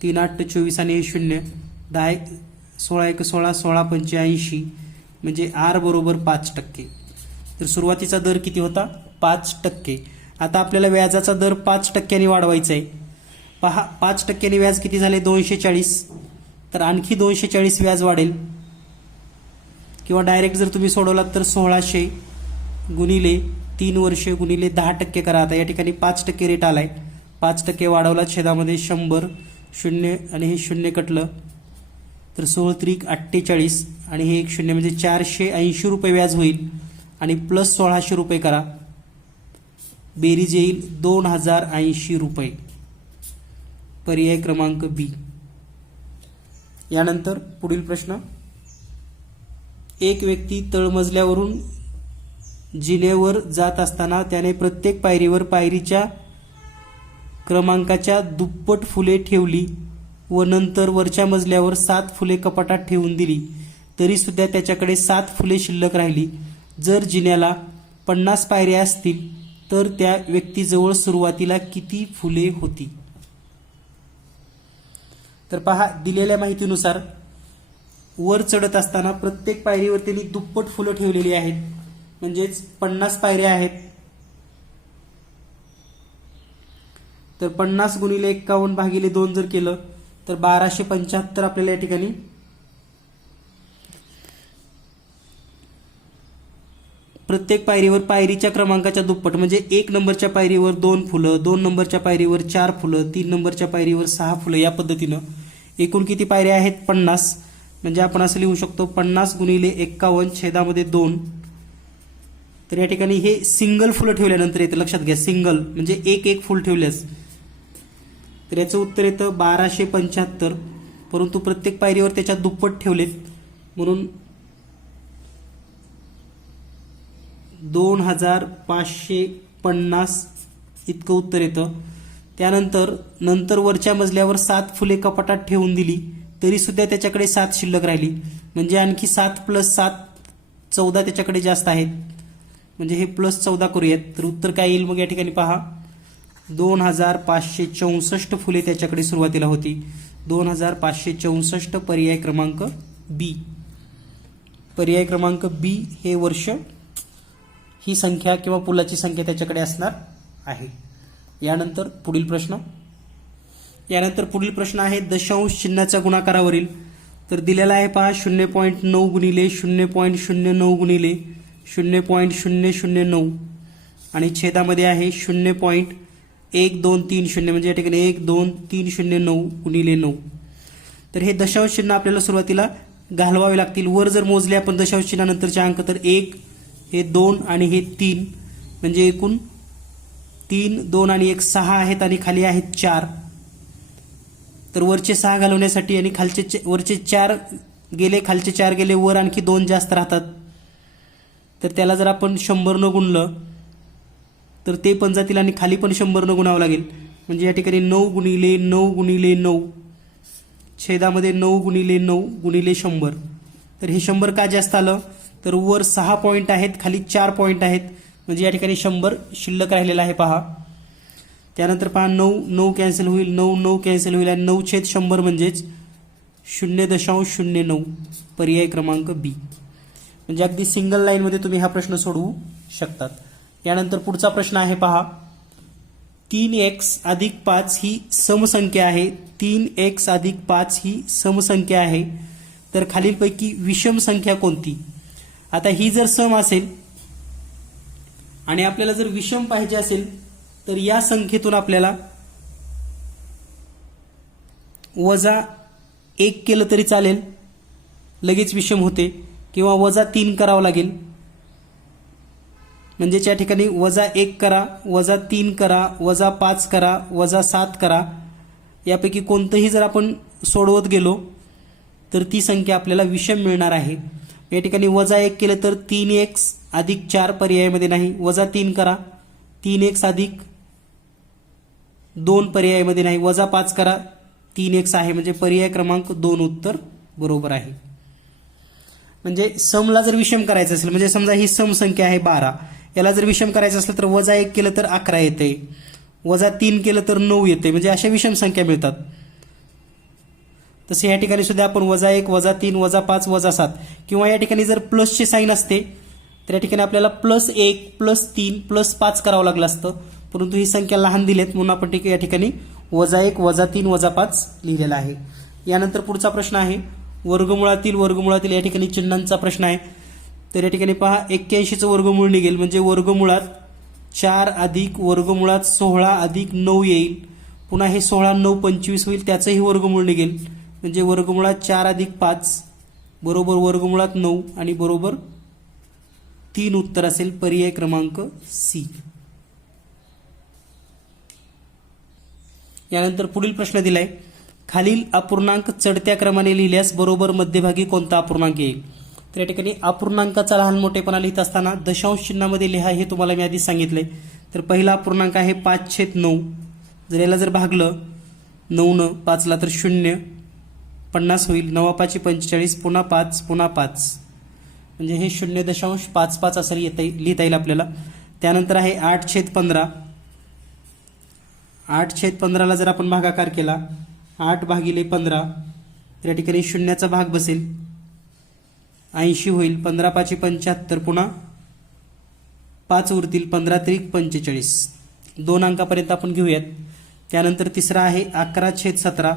3 8 24 आणि हे 0, 10 16 1 16, 16 85 म्हणजे आर बरोबर 5%. तर सुरुवातीचा दर किती होता 5%. आता आपल्याला व्याजाचा दर 5%ने वाढवायचा आहे. पहा 5%ने व्याज किती झाले 240, तर आणखी 240 व्याज वाढेल. किंवा डायरेक्ट जर तुम्ही सोडवलात तर 1600 गुणिले 3 वर्षे गुणिले 10% करा. आता या ठिकाणी 5% रेट आलाय, 5% वाढवला छेदामध्ये 100, 0 आणि हे 0 कटलं तर 16 त्रिक 48 आणि हे 1 0 म्हणजे 480 रुपये व्याज होईल. आणि प्लस 1600 रुपये करा, बेरीज येईल 2080 रुपये. पर्याय क्रमांक बी. यानंतर पुढील प्रश्न, एक व्यक्ती तळमजल्यावरून जिन्यावर जात असताना त्याने प्रत्येक पायरीवर पायरीच्या क्रमांकाच्या दुप्पट फुले ठेवली व नंतर वरच्या मजल्यावर 7 फुले कपाटात ठेवून दिली तरी सुद्धा त्याच्याकडे 7 फुले शिल्लक राहिली. जर जिन्याला 50 पायऱ्या असतील तर त्या व्यक्तीजवळ सुरुवातीला किती फुले होती. तर पहा, दिलेल्या माहितीनुसार वर चढत असताना प्रत्येक पायरीवर त्यांनी दुप्पट फुलं ठेवलेली आहेत, म्हणजेच 50 पायऱ्या आहेत. तर 50 गुणिले 51 भागिले 2 जर केलं तर 1275 आपल्याला या ठिकाणी प्रत्येक पायरीवर पायरीच्या क्रमांकाच्या दुप्पट म्हणजे 1 नंबरच्या पायरीवर 2 फुलं, 2 नंबरच्या पायरीवर 4 फुलं, 3 नंबरच्या पायरीवर 6 फुलं, या पद्धतीनं एकूण किती पायऱ्या आहेत 50. म्हणजे आपण असं लिहू शकतो 50 गुणिले 51 छेदामध्ये 2. तर या ठिकाणी हे सिंगल फुलं ठेवल्यानंतर येतं, लक्षात घ्या, सिंगल म्हणजे एक फुल ठेवल्यास तर याचं उत्तर येतं 1275. परंतु प्रत्येक पायरीवर त्याच्या दुप्पट ठेवलेत म्हणून 2550 इतकं उत्तर येतं. नंतर वरच्या मजल्यावर 7 फुले कपाटात ठेवून दिली तरी सुद्धा त्याच्याकडे 7 शिल्लक राहिली, म्हणजे आणखी 7 + 7 14 त्याच्याकडे जास्त आहेत, म्हणजे हे +14 करूयात. तर उत्तर काय येईल मग या ठिकाणी पहा, 2564 फुले त्याच्याकडे सुरुवातीला होती. 2564 पर्याय क्रमांक बी. पर्याय क्रमांक बी हे वर्ष, ही संख्या किंवा पुलाची संख्या त्याच्याकडे असणार आहे. यानंतर पुढील प्रश्न आहे दशांश चिन्हाच्या गुणाकारावरील. तर दिलेला आहे पहा 0.9 गुणिले 0.09 गुणिले 0.009 आणि छेदामध्ये आहे 0.1230, म्हणजे या ठिकाणी 12309 गुणिले 9. तर हे दशांश चिन्ह आपल्याला सुरुवातीला घालवावे लागतील. वर जर मोजले आपण दशांश चिन्हानंतरचे अंक तर 1, हे 2 आणि हे 3, म्हणजे एकूण 3, 2 आणि 1 6 आहेत आणि खाली आहेत 4. तर वरचे 6 घालवण्यासाठी आणि वरचे 4 गेले, खालचे 4 गेले, वर आणखी 2 जास्त राहतात. तर त्याला जर आपण 100 न गुणलं तर ते पण जातील आणि खाली पण 100 न गुणावं लागेल, म्हणजे या ठिकाणी 9 गुणिले 9 गुणिले 9, छेदामध्ये 9 गुणिले 9 गुणिले 100. तर हे 100 का जास्त आलं, तर वर 6 पॉईंट आहेत, खाली 4 पॉईंट आहेत, म्हणजे या ठिकाणी 100 शिल्लक राहिलेला आहे पहा. त्यानंतर पहा 9 कॅन्सल होईल, 9 कॅन्सल होईल आणि 9/100 म्हणजेच 0.09. पर्याय क्रमांक बी. म्हणजे अगदी सिंगल लाईनमध्ये तुम्ही हा प्रश्न सोडवू शकतात. यानंतर पुढचा प्रश्न आहे पहा 3x अधिक 5 ही समसंख्या आहे. 3x अधिक 5 ही समसंख्या आहे, तर खालीलपैकी विषम संख्या कोणती? आता ही जर सम असेल आणि आपल्याला जर विषम पाहिजे असेल तर या संख्येतून आपल्याला -1 केलं तरी चालेल, लगेच विषम होते, किंवा -3 करावं लागेल, म्हणजे या ठिकाणी -1 करा, -3 करा, -5 करा, -7 करा, यापैकी कोणतंही जर आपण सोडवत गेलो तर ती संख्या आपल्याला विषम मिळणार आहे. या ठिकाणी -1 केलं तर 3x अधिक 4 पर्यायामध्ये नाही, -3 करा, 3x अधिक 2 पर्यायामध्ये नाही, -5 करा, 3x आहे, म्हणजे पर्याय क्रमांक 2 उत्तर बरोबर आहे. म्हणजे समला जर विषम करायचं असेल, म्हणजे समजा ही सम संख्या आहे 12, याला जर विषम करायचं असलं तर -1 केलं तर 11 येते, -3 केलं तर 9 येते, म्हणजे अशा विषम संख्या मिळतात. तसे या ठिकाणी सुद्धा आपण -1, -3, -5, -7, किंवा या ठिकाणी जर प्लसचे साईन असते तर या ठिकाणी आपल्याला +1, +3, +5 करावं लागलं असतं, परंतु ही संख्या लहान दिलेत म्हणून आपण या ठिकाणी -1, -3, -5 लिहिलेला आहे. यानंतर पुढचा प्रश्न आहे वर्गमुळातील या ठिकाणी चिन्हांचा प्रश्न आहे. तर या ठिकाणी पहा 81चं वर्गमूळ निघेल, म्हणजे वर्गमुळात 4 अधिक वर्गमुळात 16 अधिक 9 येईल, पुन्हा हे 16 9 25 होईल, त्याचंही वर्गमूळ निघेल, म्हणजे वर्गमुळात 4 अधिक 5 बरोबर वर्गमुळात 9 आणि बरोबर 3 उत्तर असेल पर्याय क्रमांक सी. यानंतर पुढील प्रश्न दिलाय खालील अपूर्णांक चढत्या क्रमाने लिहिल्यास बरोबर मध्यभागी कोणता अपूर्णांक येईल. तर या ठिकाणी अपूर्णांकाचा लहान मोठेपणा लिहित असताना दशांश चिन्हामध्ये लिहा हे तुम्हाला मी आधी सांगितलंय. तर पहिला अपूर्णांक आहे 5/9. जर याला जर भागलं 9 5ला तर 0 50 होईल, 9 45 पुन्हा 5 पुन्हा 5, म्हणजे हे 0.55 असं लिहिता येईल आपल्याला. त्यानंतर आहे 8/15. 8/15ला जर आपण भागाकार केला 8/15 तर या ठिकाणी शून्याचा भाग बसेल, 80 होईल, 15×5 = 75, पुन्हा 5 उरतील, 15×3 = 45. 2 अंकापर्यंत आपण घेऊयात. त्यानंतर तिसरा आहे 11/17.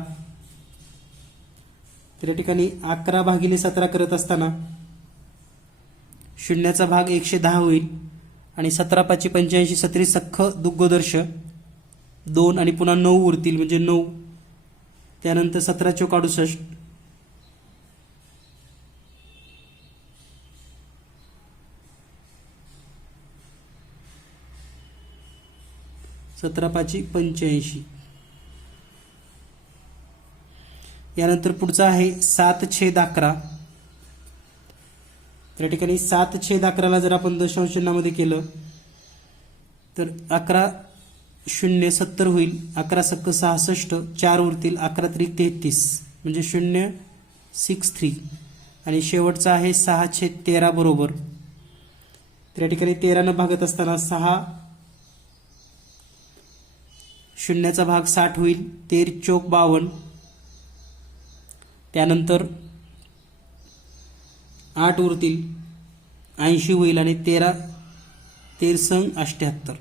तर या ठिकाणी 11/17 करत असताना शून्याचा भाग 110 होईल आणि 17×5 = 85, 37 सख्ख दुग्गोदर्श 2 आणि पुन्हा 9 उरतील, म्हणजे 9. त्यानंतर 17×4 = 68, 17×5 = 85. यानंतर पुढचा आहे 7/11. तर या ठिकाणी 7/11ला जर आपण दशांश चिन्हामध्ये केलं तर 11 शून्य 70 होईल, 11 सक्क 66, 4 उरतील, 11 त्रिक 33 म्हणजे 063 आणि शेवटचा आहे 6/13 बरोबर. तर या ठिकाणी 13 भागत असताना 6 शून्याचा भाग 60 होईल, 13 चौक 52, त्यानंतर 8 उरतील, 80 होईल आणि 13 संग 78.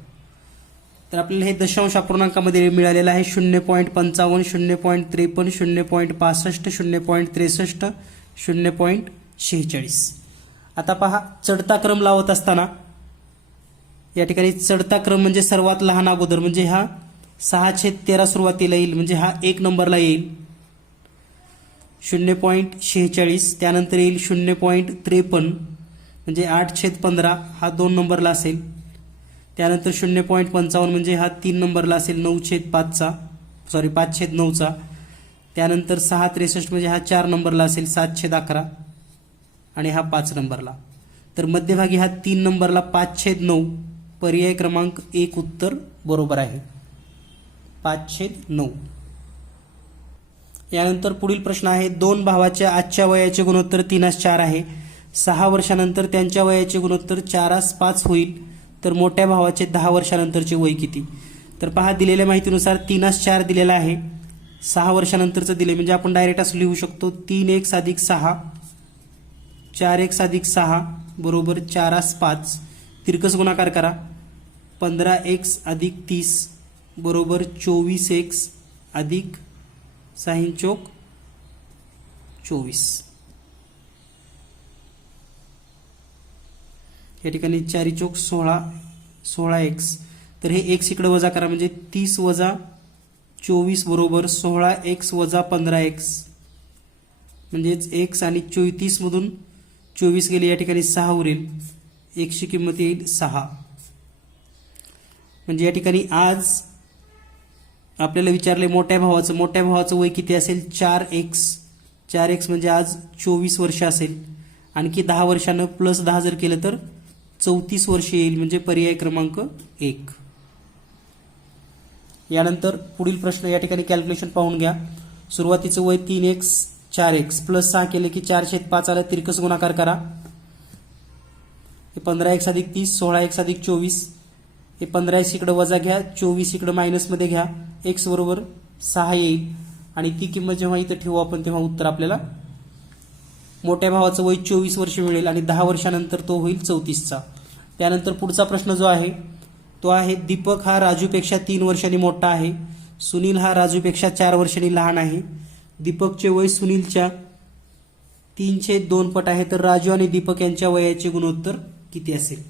तर आपल्याला हे दशांश अपूर्णांकामध्ये मिळालेलं आहे 0.55, 0.53, 0.65, 0.63, 0.46. आता पहा, चढता क्रम लावत असताना या ठिकाणी चढता क्रम म्हणजे सर्वात लहान अगोदर, म्हणजे हा 6/13 सुरुवातीला येईल, म्हणजे हा 1 नंबरला येईल 0.46, त्यानंतर येईल 0.53 म्हणजे 8/15 हा 2 नंबरला असेल, त्यानंतर 0.55 म्हणजे हा 3 नंबरला असेल 5/9चा, त्यानंतर 6/63 म्हणजे हा 4 नंबरला असेल 7/11 आणि हा 5 नंबरला. तर मध्यभागी हा 3 नंबरला 5/9, पर्याय क्रमांक 1 उत्तर बरोबर आहे 5/9. यानंतर पुढील प्रश्न आहे, 2 भावाच्या आजच्या वयाचे गुणोत्तर 3:4 आहे. 6 वर्षानंतर त्यांच्या वयाचे गुणोत्तर 4:5 होईल, तर मोठ्या भावाचे 10 वर्षानंतरचे वय किती? तर पहा, दिलेल्या माहितीनुसार 3:4 दिलेला आहे, 6 वर्षानंतरचं दिले म्हणजे आपण डायरेक्ट असं लिहू शकतो 3x + 6, 4x + 6 बरोबर 4:5. तिरकस गुणाकार करा, 15x + 30 बरोबर 24x + 6 चौक 24. या ठिकाणी 4 चौक 16, 16x. तर हे x इकडे वजा करा म्हणजे 30 - 24 बरोबर 16x - 15x, म्हणजेच x आणि 34 मधून 24 गेले, या ठिकाणी 6 उरेल, x ची किंमत येईल 6. म्हणजे या ठिकाणी आज आपल्याला विचारले मोठ्या भावाचं वय किती असेल? 4x म्हणजे आज 24 वर्ष असेल, आणखी 10 वर्षानं प्लस 10 जर केलं तर 34 वर्ष येईल, म्हणजे पर्याय क्रमांक 1. यानंतर पुढील प्रश्न, या ठिकाणी कॅल्क्युलेशन पाहून घ्या. सुरुवातीचं वय 3x 4x प्लस 6 केले की 4/5 आलं, तिरकस गुणाकार करा. हे 15x + 30, 16x + 24, हे 15x इकडे वजा घ्या, 24 इकडे मायनसमध्ये घ्या, x बरोबर 6 येईल आणि ती किंमत जेव्हा इथं ठेवू आपण तेव्हा उत्तर आपल्याला मोठ्या भावाचं वय 24 वर्ष मिळेल आणि 10 वर्षानंतर तो होईल 34चा. त्यानंतर पुढचा प्रश्न जो आहे तो आहे, दीपक हा राजूपेक्षा 3 वर्षांनी मोठा आहे, सुनील हा राजूपेक्षा 4 वर्षांनी लहान आहे. दीपकचे वय सुनीलच्या 3/2 पट आहे, तर राजू आणि दीपक यांच्या वयाचे गुणोत्तर किती असेल?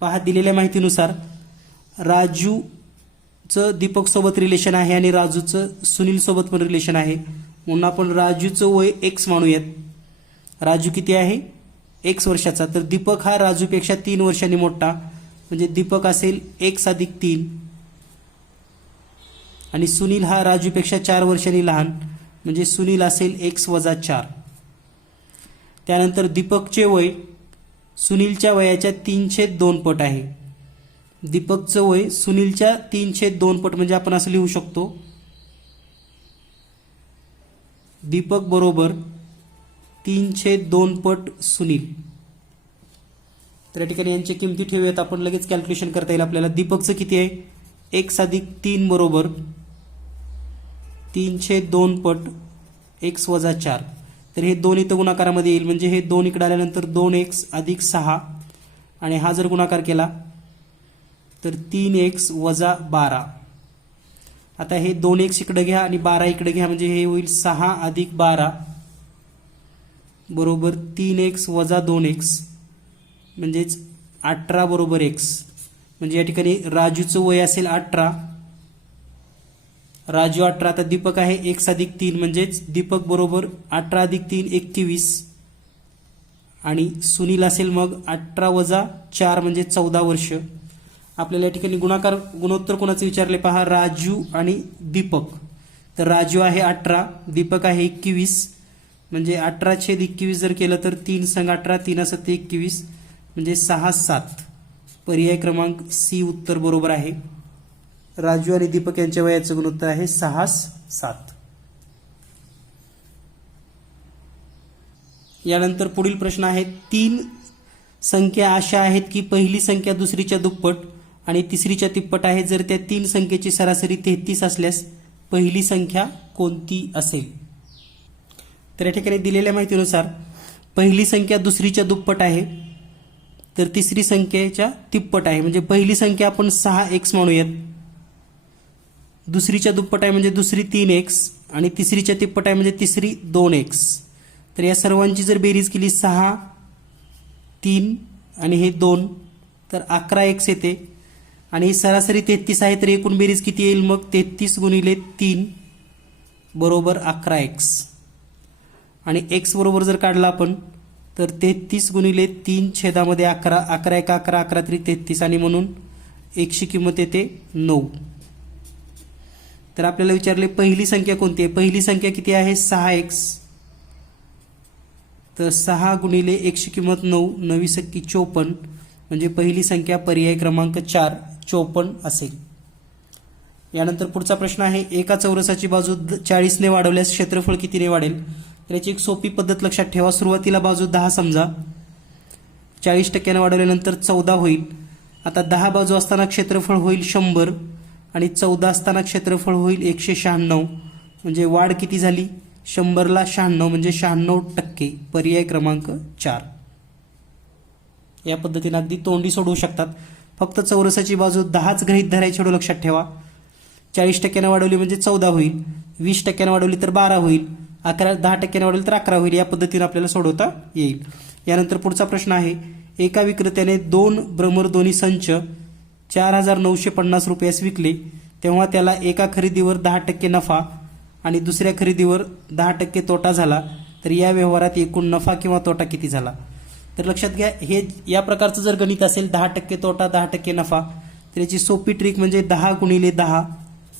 पहा, दिलेल्या माहितीनुसार राजूचं दीपक सोबत रिलेशन आहे आणि राजूचं सुनील सोबत पण रिलेशन आहे, म्हणून आपण राजूचं वय x मानूयात. राजू किती आहे? x वर्षाचा, तर दीपक हा राजूपेक्षा 3 वर्षांनी मोठा, म्हणजे दीपक असेल x + 3 आणि सुनील हा राजूपेक्षा 4 वर्षांनी लहान, म्हणजे सुनील असेल x - 4. त्यानंतर दीपकचे वय सुनीलच्या वयाच्या 3/2 पट आहे. दीपकचं वय सुनीलच्या 3/2 पट, म्हणजे आपण असं लिहू शकतो दीपक बरोबर 3/2 पट सुनील. तर या ठिकाणी यांच्या किमती ठेवूयात आपण, लगेच कॅल्क्युलेशन करता येईल आपल्याला. दीपकचं किती आहे? x + 3 बरोबर 3/2 पट x - 4. तर हे 2 इथं गुणाकारामध्ये येईल, म्हणजे हे 2 इकडे आल्यानंतर 2x + 6 आणि हा जर गुणाकार केला तर 3x - 12. आता हे 2x इकडे घ्या आणि 12 इकडे घ्या, म्हणजे हे होईल 6 + 12 बरोबर 3x - 2x, म्हणजेच 18 बरोबर x. म्हणजे या ठिकाणी राजूचं वय असेल 18, राजू 18, आता दीपक आहे x + 3, म्हणजेच दीपक बरोबर 18 + 3 21 आणि सुनील असेल मग 18 - 4 म्हणजे 14 वर्ष. आपल्याला या ठिकाणी गुणोत्तर कोणाचे विचारले पहा, राजू आणि दीपक. तर राजू आहे 18, दीपक आहे 21, म्हणजे 18/21 जर केलं तर 3 संग 18, 3 × 21 म्हणजे 6/7. पर्याय क्रमांक C उत्तर बरोबर आहे. राजू आणि दीपक यांच्या वयाचं गुणोत्तर आहे 6:7. यानंतर पुढील प्रश्न आहे, 3 संख्या अशा आहेत की पहिली संख्या दुसरीच्या दुप्पट आणि तिसरीच्या तिप्पट आहे. जर त्या 3 संख्येची सरासरी 33 असल्यास पहिली संख्या कोणती असेल? तर या ठिकाणी दिलेल्या माहितीनुसार पहिली संख्या दुसरीच्या दुप्पट आहे, तर तिसरी संख्येच्या तिप्पट आहे. म्हणजे पहिली संख्या आपण 6x म्हणूयात, दुसरीच्या दुप्पट आहे म्हणजे दुसरी 3x आणि तिसरीच्या तिप्पट आहे म्हणजे तिसरी 2x. तर या सर्वांची जर बेरीज केली 6, 3 आणि हे 2 तर 11x येते आणि सरासरी 33 आहे. तर एकूण बेरीज किती येईल मग? 33 गुणिले 3 बरोबर 11x आणि x बरोबर जर काढला आपण तर 33 गुणिले 3 छेदामध्ये 11, 11 1 11, 11 3 33 आणि म्हणून x ची किंमत येते 9. तर आपल्याला विचारले पहिली संख्या कोणती आहे? पहिली संख्या किती आहे? 6x. तर 6 गुणिले x ची किंमत 9, 9 सक्की 54 म्हणजे पहिली संख्या पर्याय क्रमांक 4 54 असेल. यानंतर पुढचा प्रश्न आहे, एका चौरसाची बाजू 40 ने वाढवल्यास क्षेत्रफळ कितीने वाढेल? तर याची एक सोपी पद्धत लक्षात ठेवा. सुरुवातीला बाजू 10 समजा, 40% वाढवल्यानंतर 14 होईल. आता 10 बाजू असताना क्षेत्रफळ होईल 100 आणि 14 असताना क्षेत्रफळ होईल 196. म्हणजे वाढ किती झाली? 100 ला 96 म्हणजे 96%. पर्याय क्रमांक 4. या पद्धतीने अगदी तोंडी सोडवू शकतात. फक्त चौरसाची बाजू 10च गृहीत धरायची एवढं लक्षात ठेवा. 40% वाढवली म्हणजे 14 होईल, 20% वाढवली तर 12 होईल, 10% वाढवली तर 11 होईल. या पद्धतीने आपल्याला सोडवता येईल. यानंतर पुढचा प्रश्न आहे, एका विक्रेत्याने 2 भ्रमरध्वनी संच 4,950 रुपयास विकले, तेव्हा त्याला एका खरेदीवर 10% नफा आणि दुसऱ्या खरेदीवर 10% तोटा झाला. तर या व्यवहारात एकूण नफा किंवा तोटा किती झाला? तर लक्षात घ्या, हे या प्रकारचं जर गणित असेल 10% तोटा 10% नफा, तर याची सोपी ट्रिक म्हणजे 10 गुणिले 10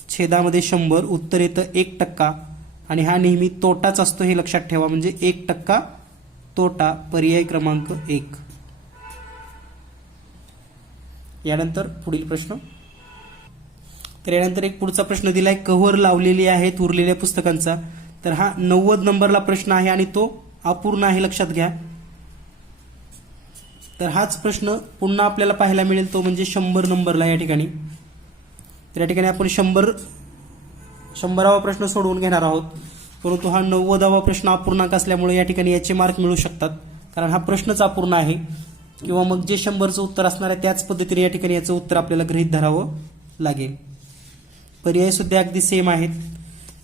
छेदामध्ये 100, उत्तर येतं 1% आणि हा नेहमी तोटाच असतो हे लक्षात ठेवा. म्हणजे 1% तोटा. पर्याय क्रमांक 1. यानंतर पुढील प्रश्न. तर यानंतर एक पुढचा प्रश्न दिलाय, कव्हर लावलेली आहेत उरलेल्या पुस्तकांचा. तर हा 90 नंबरला प्रश्न आहे आणि तो अपूर्ण आहे लक्षात घ्या. तर हाच प्रश्न पुन्हा आपल्याला पाहायला मिळेल, तो म्हणजे 100 नंबरला या ठिकाणी. तर या ठिकाणी आपण 100वा प्रश्न सोडवून घेणार आहोत, परंतु हा 90वा प्रश्न अपूर्णांक असल्यामुळे या ठिकाणी याचे मार्क मिळू शकतात, कारण हा प्रश्नच अपूर्ण आहे. किंवा मग जे 100चं उत्तर असणार आहे त्याच पद्धतीने या ठिकाणी याचं उत्तर आपल्याला गृहीत धरावं लागेल. पर्याय सुद्धा अगदी सेम आहेत.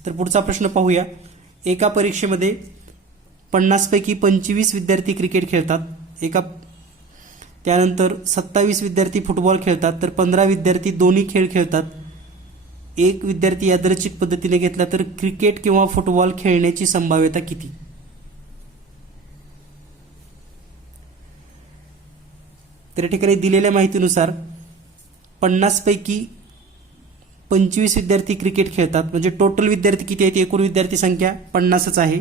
तर पुढचा प्रश्न पाहूया. एका परीक्षेमध्ये 50 पैकी 25 विद्यार्थी क्रिकेट खेळतात, त्यानंतर 27 विद्यार्थी फुटबॉल खेळतात, तर 15 विद्यार्थी दोन्ही खेळ खेळतात. एक विद्यार्थी यादृच्छिक पद्धतीने घेतला तर क्रिकेट किंवा फुटबॉल खेळण्याची संभाव्यता किती? तर या ठिकाणी दिलेल्या माहितीनुसार 50 पैकी 25 विद्यार्थी क्रिकेट खेळतात, म्हणजे टोटल विद्यार्थी किती आहेत? एकूण विद्यार्थी संख्या 50च आहे.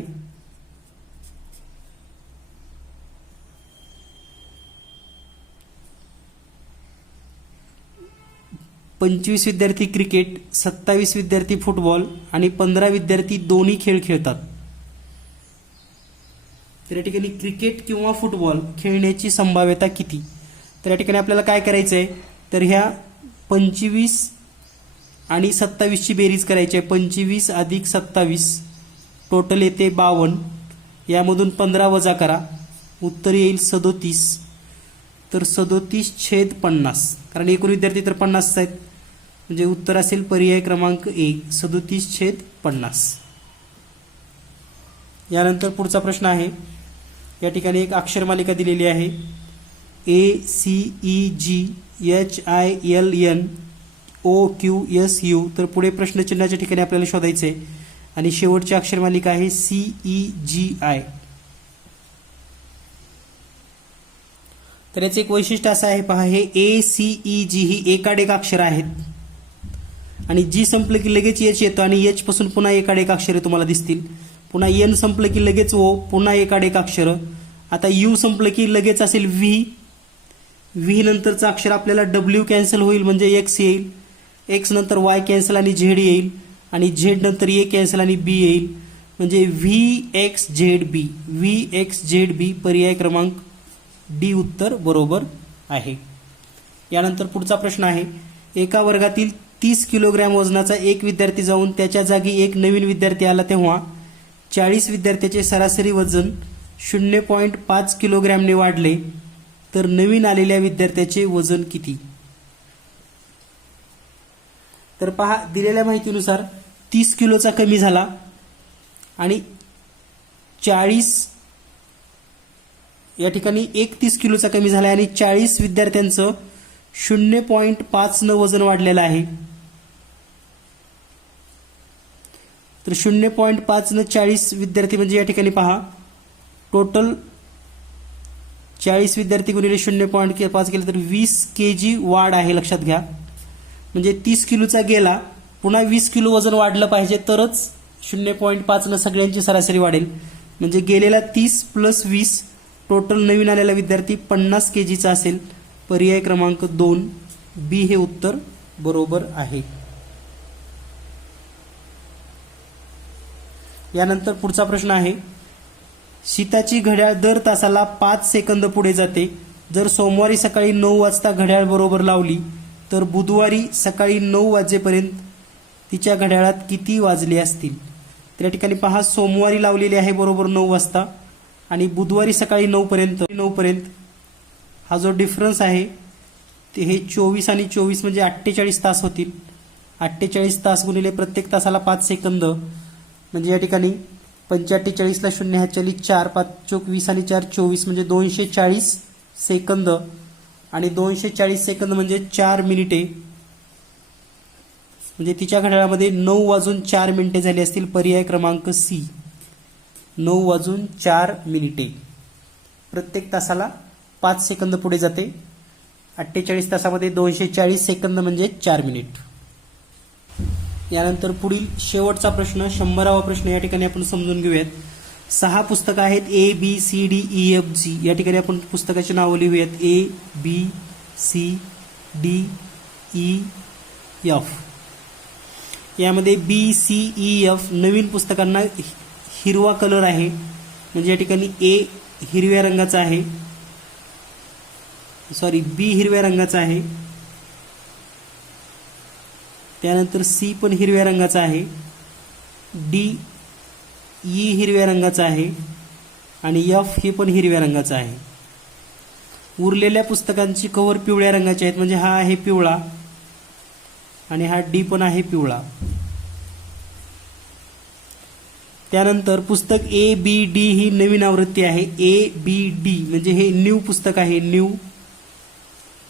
पंचवीस विद्यार्थी क्रिकेट, 27 विद्यार्थी फुटबॉल आणि 15 विद्यार्थी दोन्ही खेळ खेळतात. तर या ठिकाणी क्रिकेट किंवा फुटबॉल खेळण्याची संभाव्यता किती? तर या ठिकाणी आपल्याला काय करायचं आहे, तर ह्या 25 आणि 27 ची बेरीज करायची आहे. 25 अधिक 27 टोटल येते 52. यामधून 15 वजा करा, उत्तर येईल 37. तर 37/50, कारण एकूण विद्यार्थी तर 50 आहेत, म्हणजे उत्तर असेल पर्याय क्रमांक 1 37/50. यानंतर पुढचा प्रश्न आहे. या ठिकाणी एक अक्षर मालिका दिलेली आहे, ACEGHILNOQSU. तर पुढे प्रश्नचिन्हाच्या ठिकाणी आपल्याला शोधायचे आहे आणि शेवटची अक्षर मालिका आहे CEGI. तर याचे एक वैशिष्ट्य असं आहे, पहा, हे ACEG ही एकाडेक अक्षर आहेत आणि जी संपलं की लगेच एच येतो आणि एच पासून पुन्हा एकाडेक अक्षरे तुम्हाला दिसतील. पुन्हा एन संपलं की लगेच ओ, पुन्हा एकाडेक अक्षर. आता यू संपलं की लगेच असेल व्ही, व्ही नंतरचं अक्षर आपल्याला डब्ल्यू कॅन्सल होईल म्हणजे एक्स येईल एक्स नंतर वाय कॅन्सल आणि झेड येईल आणि झेड नंतर ए कॅन्सल आणि बी येईल, म्हणजे व्ही एक्स झेड बी, व्ही एक्स झेड बी पर्याय क्रमांक डी उत्तर बरोबर आहे. यानंतर पुढचा प्रश्न आहे, एका वर्गातील 30 किलोग्रॅम वजनाचा एक विद्यार्थी जाऊन त्याच्या जागी एक नवीन विद्यार्थी आला तेव्हा 40 विद्यार्थ्याचे सरासरी वजन 0.5 किलोग्रॅमने वाढले, तर नवीन आलेल्या विद्यार्थ्याचे वजन किती? तर पहा, दिलेल्या माहितीनुसार 30 किलोचा कमी झाला आणि 40 या ठिकाणी 30 किलोचा कमी झाला आणि 40 विद्यार्थ्यांचं 0.5 न वजन वाढलेलं आहे. तर 0.5 न 40 विद्यार्थी म्हणजे या ठिकाणी पहा, टोटल 40 विद्यार्थी गुणिले 0.5 केलं तर 20 kg वाढ आहे, लक्षात घ्या. म्हणजे 30 किलोचा गेला, पुन्हा 20 किलो वजन वाढलं पाहिजे तरच 0.5 न सगळ्यांची सरासरी वाढेल. म्हणजे गेलेला 30 + 20 टोटल नवीन आलेला विद्यार्थी 50 kgचा असेल. पर्याय क्रमांक 2 बी हे उत्तर बरोबर आहे. यानंतर पुढचा प्रश्न आहे, शीताची घड्याळ दर तासाला 5 सेकंद पुढे जाते. जर सोमवारी सकाळी 9 वाजता घड्याळ बरोबर लावली तर बुधवारी सकाळी 9 वाजेपर्यंत तिच्या घड्याळात किती वाजले असतील? तर या ठिकाणी पहा, सोमवारी लावलेली आहे बरोबर 9 वाजता आणि बुधवारी सकाळी 9 पर्यंत हा जो डिफरन्स आहे ते हे 24 आणि 24 म्हणजे 48 तास होतील. 48 तास गुणिले प्रत्येक तासाला 5 सेकंद म्हणजे या ठिकाणी 45 ला 0 हातच्याली 4, 5 चोक 20 आणि 4 24 म्हणजे 240 सेकंद आणि 240 सेकंद म्हणजे 4 मिनिटे. म्हणजे तिच्या घड्याळामध्ये 9 वाजून 4 मिनिटे झाली असतील. पर्याय क्रमांक सी 9 वाजून 4 मिनिटे. प्रत्येक तासाला 5 सेकंद पुढे जाते. 48 तासामध्ये 240 सेकंद म्हणजे 4 मिनिट. यानंतर पुढील शेवटचा प्रश्न 100वा प्रश्न या ठिकाणी आपण समजून घेऊयात. 6 पुस्तकं आहेत ABCDEFG. या ठिकाणी आपण पुस्तकाची नावं लिहूयात ABCDEF. यामध्ये BCEF नवीन पुस्तकांना हिरवा कलर आहे, म्हणजे या ठिकाणी A हिरव्या रंगाचा आहे, बी हिरव्या रंगाचा आहे. त्यानंतर सी पण हिरव्या रंगाचा आहे, डी ई हिरव्या रंगाचा आहे आणि एफ हे पण हिरव्या रंगाचा आहे. उरलेल्या पुस्तकांची कव्हर पिवळ्या रंगाची आहेत, म्हणजे हा आहे पिवळा आणि हा डी पण आहे पिवळा. त्यानंतर पुस्तक ABD ही नवीन आवृत्ती आहे. ABD म्हणजे हे न्यू पुस्तक आहे,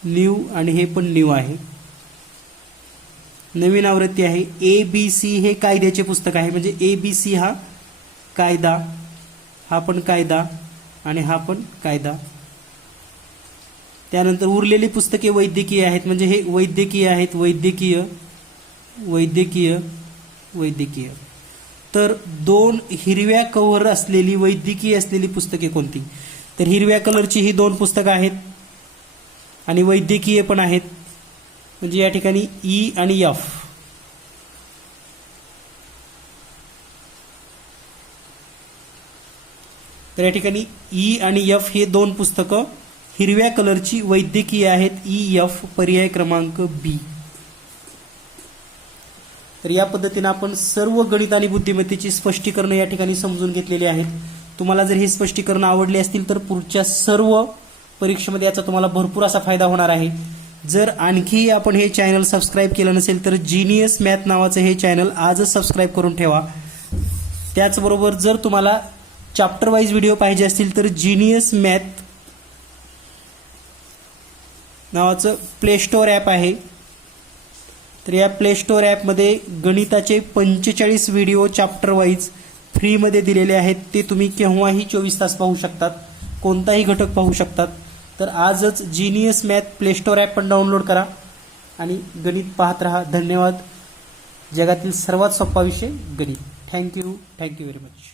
न्यू आणि हे पण न्यू आहे, नवीन आवृत्ती आहे. ABC हे कायद्याचे पुस्तक आहे, म्हणजे ABC हा कायदा, हा पण कायदा आणि हा पण कायदा. त्यानंतर उरलेली पुस्तके वैद्यकीय आहेत, म्हणजे हे वैद्यकीय आहेत, वैद्यकीय. तर 2 हिरव्या कव्हर असलेली वैद्यकीय असलेली पुस्तके कोणती? तर हिरव्या कलरची ही 2 पुस्तकं आहेत आणि वैद्यकीय पण आहेत, म्हणजे या ठिकाणी ई आणि एफ. तर या ठिकाणी ई आणि एफ हे 2 पुस्तकं हिरव्या कलरची वैद्यकीय आहेत, EF. पर्याय क्रमांक बी. तर या पद्धतीने आपण सर्व गणित आणि बुद्धिमत्तेची स्पष्टीकरण या ठिकाणी समजून घेतलेली आहेत. तुम्हाला जर हे स्पष्टीकरण आवडले असतील तर पुढच्या सर्व परीक्षेमध्ये याचा तुम्हाला भरपूर असा फायदा होणार आहे. जर आणखी आपण हे चॅनल सबस्क्राईब केलं नसेल तर जीनियस मॅथ नावाचं हे चॅनल आजच सबस्क्राईब करून ठेवा. त्याचबरोबर जर तुम्हाला चॅप्टर वाईज व्हिडिओ पाहिजे असतील तर जीनियस मॅथ नावाचं प्ले स्टोअर ॲप आहे. तर या प्ले स्टोअर ॲपमध्ये गणिताचे 45 व्हिडिओ चॅप्टर वाईज फ्रीमध्ये दिलेले आहेत. ते तुम्ही केव्हाही 24 तास पाहू शकतात, कोणताही घटक पाहू शकतात. तर आजच genius math play store app पण डाउनलोड करा आणि गणित पाहत राहा. धन्यवाद. जगातील सर्वात सोपा विषय गणित. Thank you very much.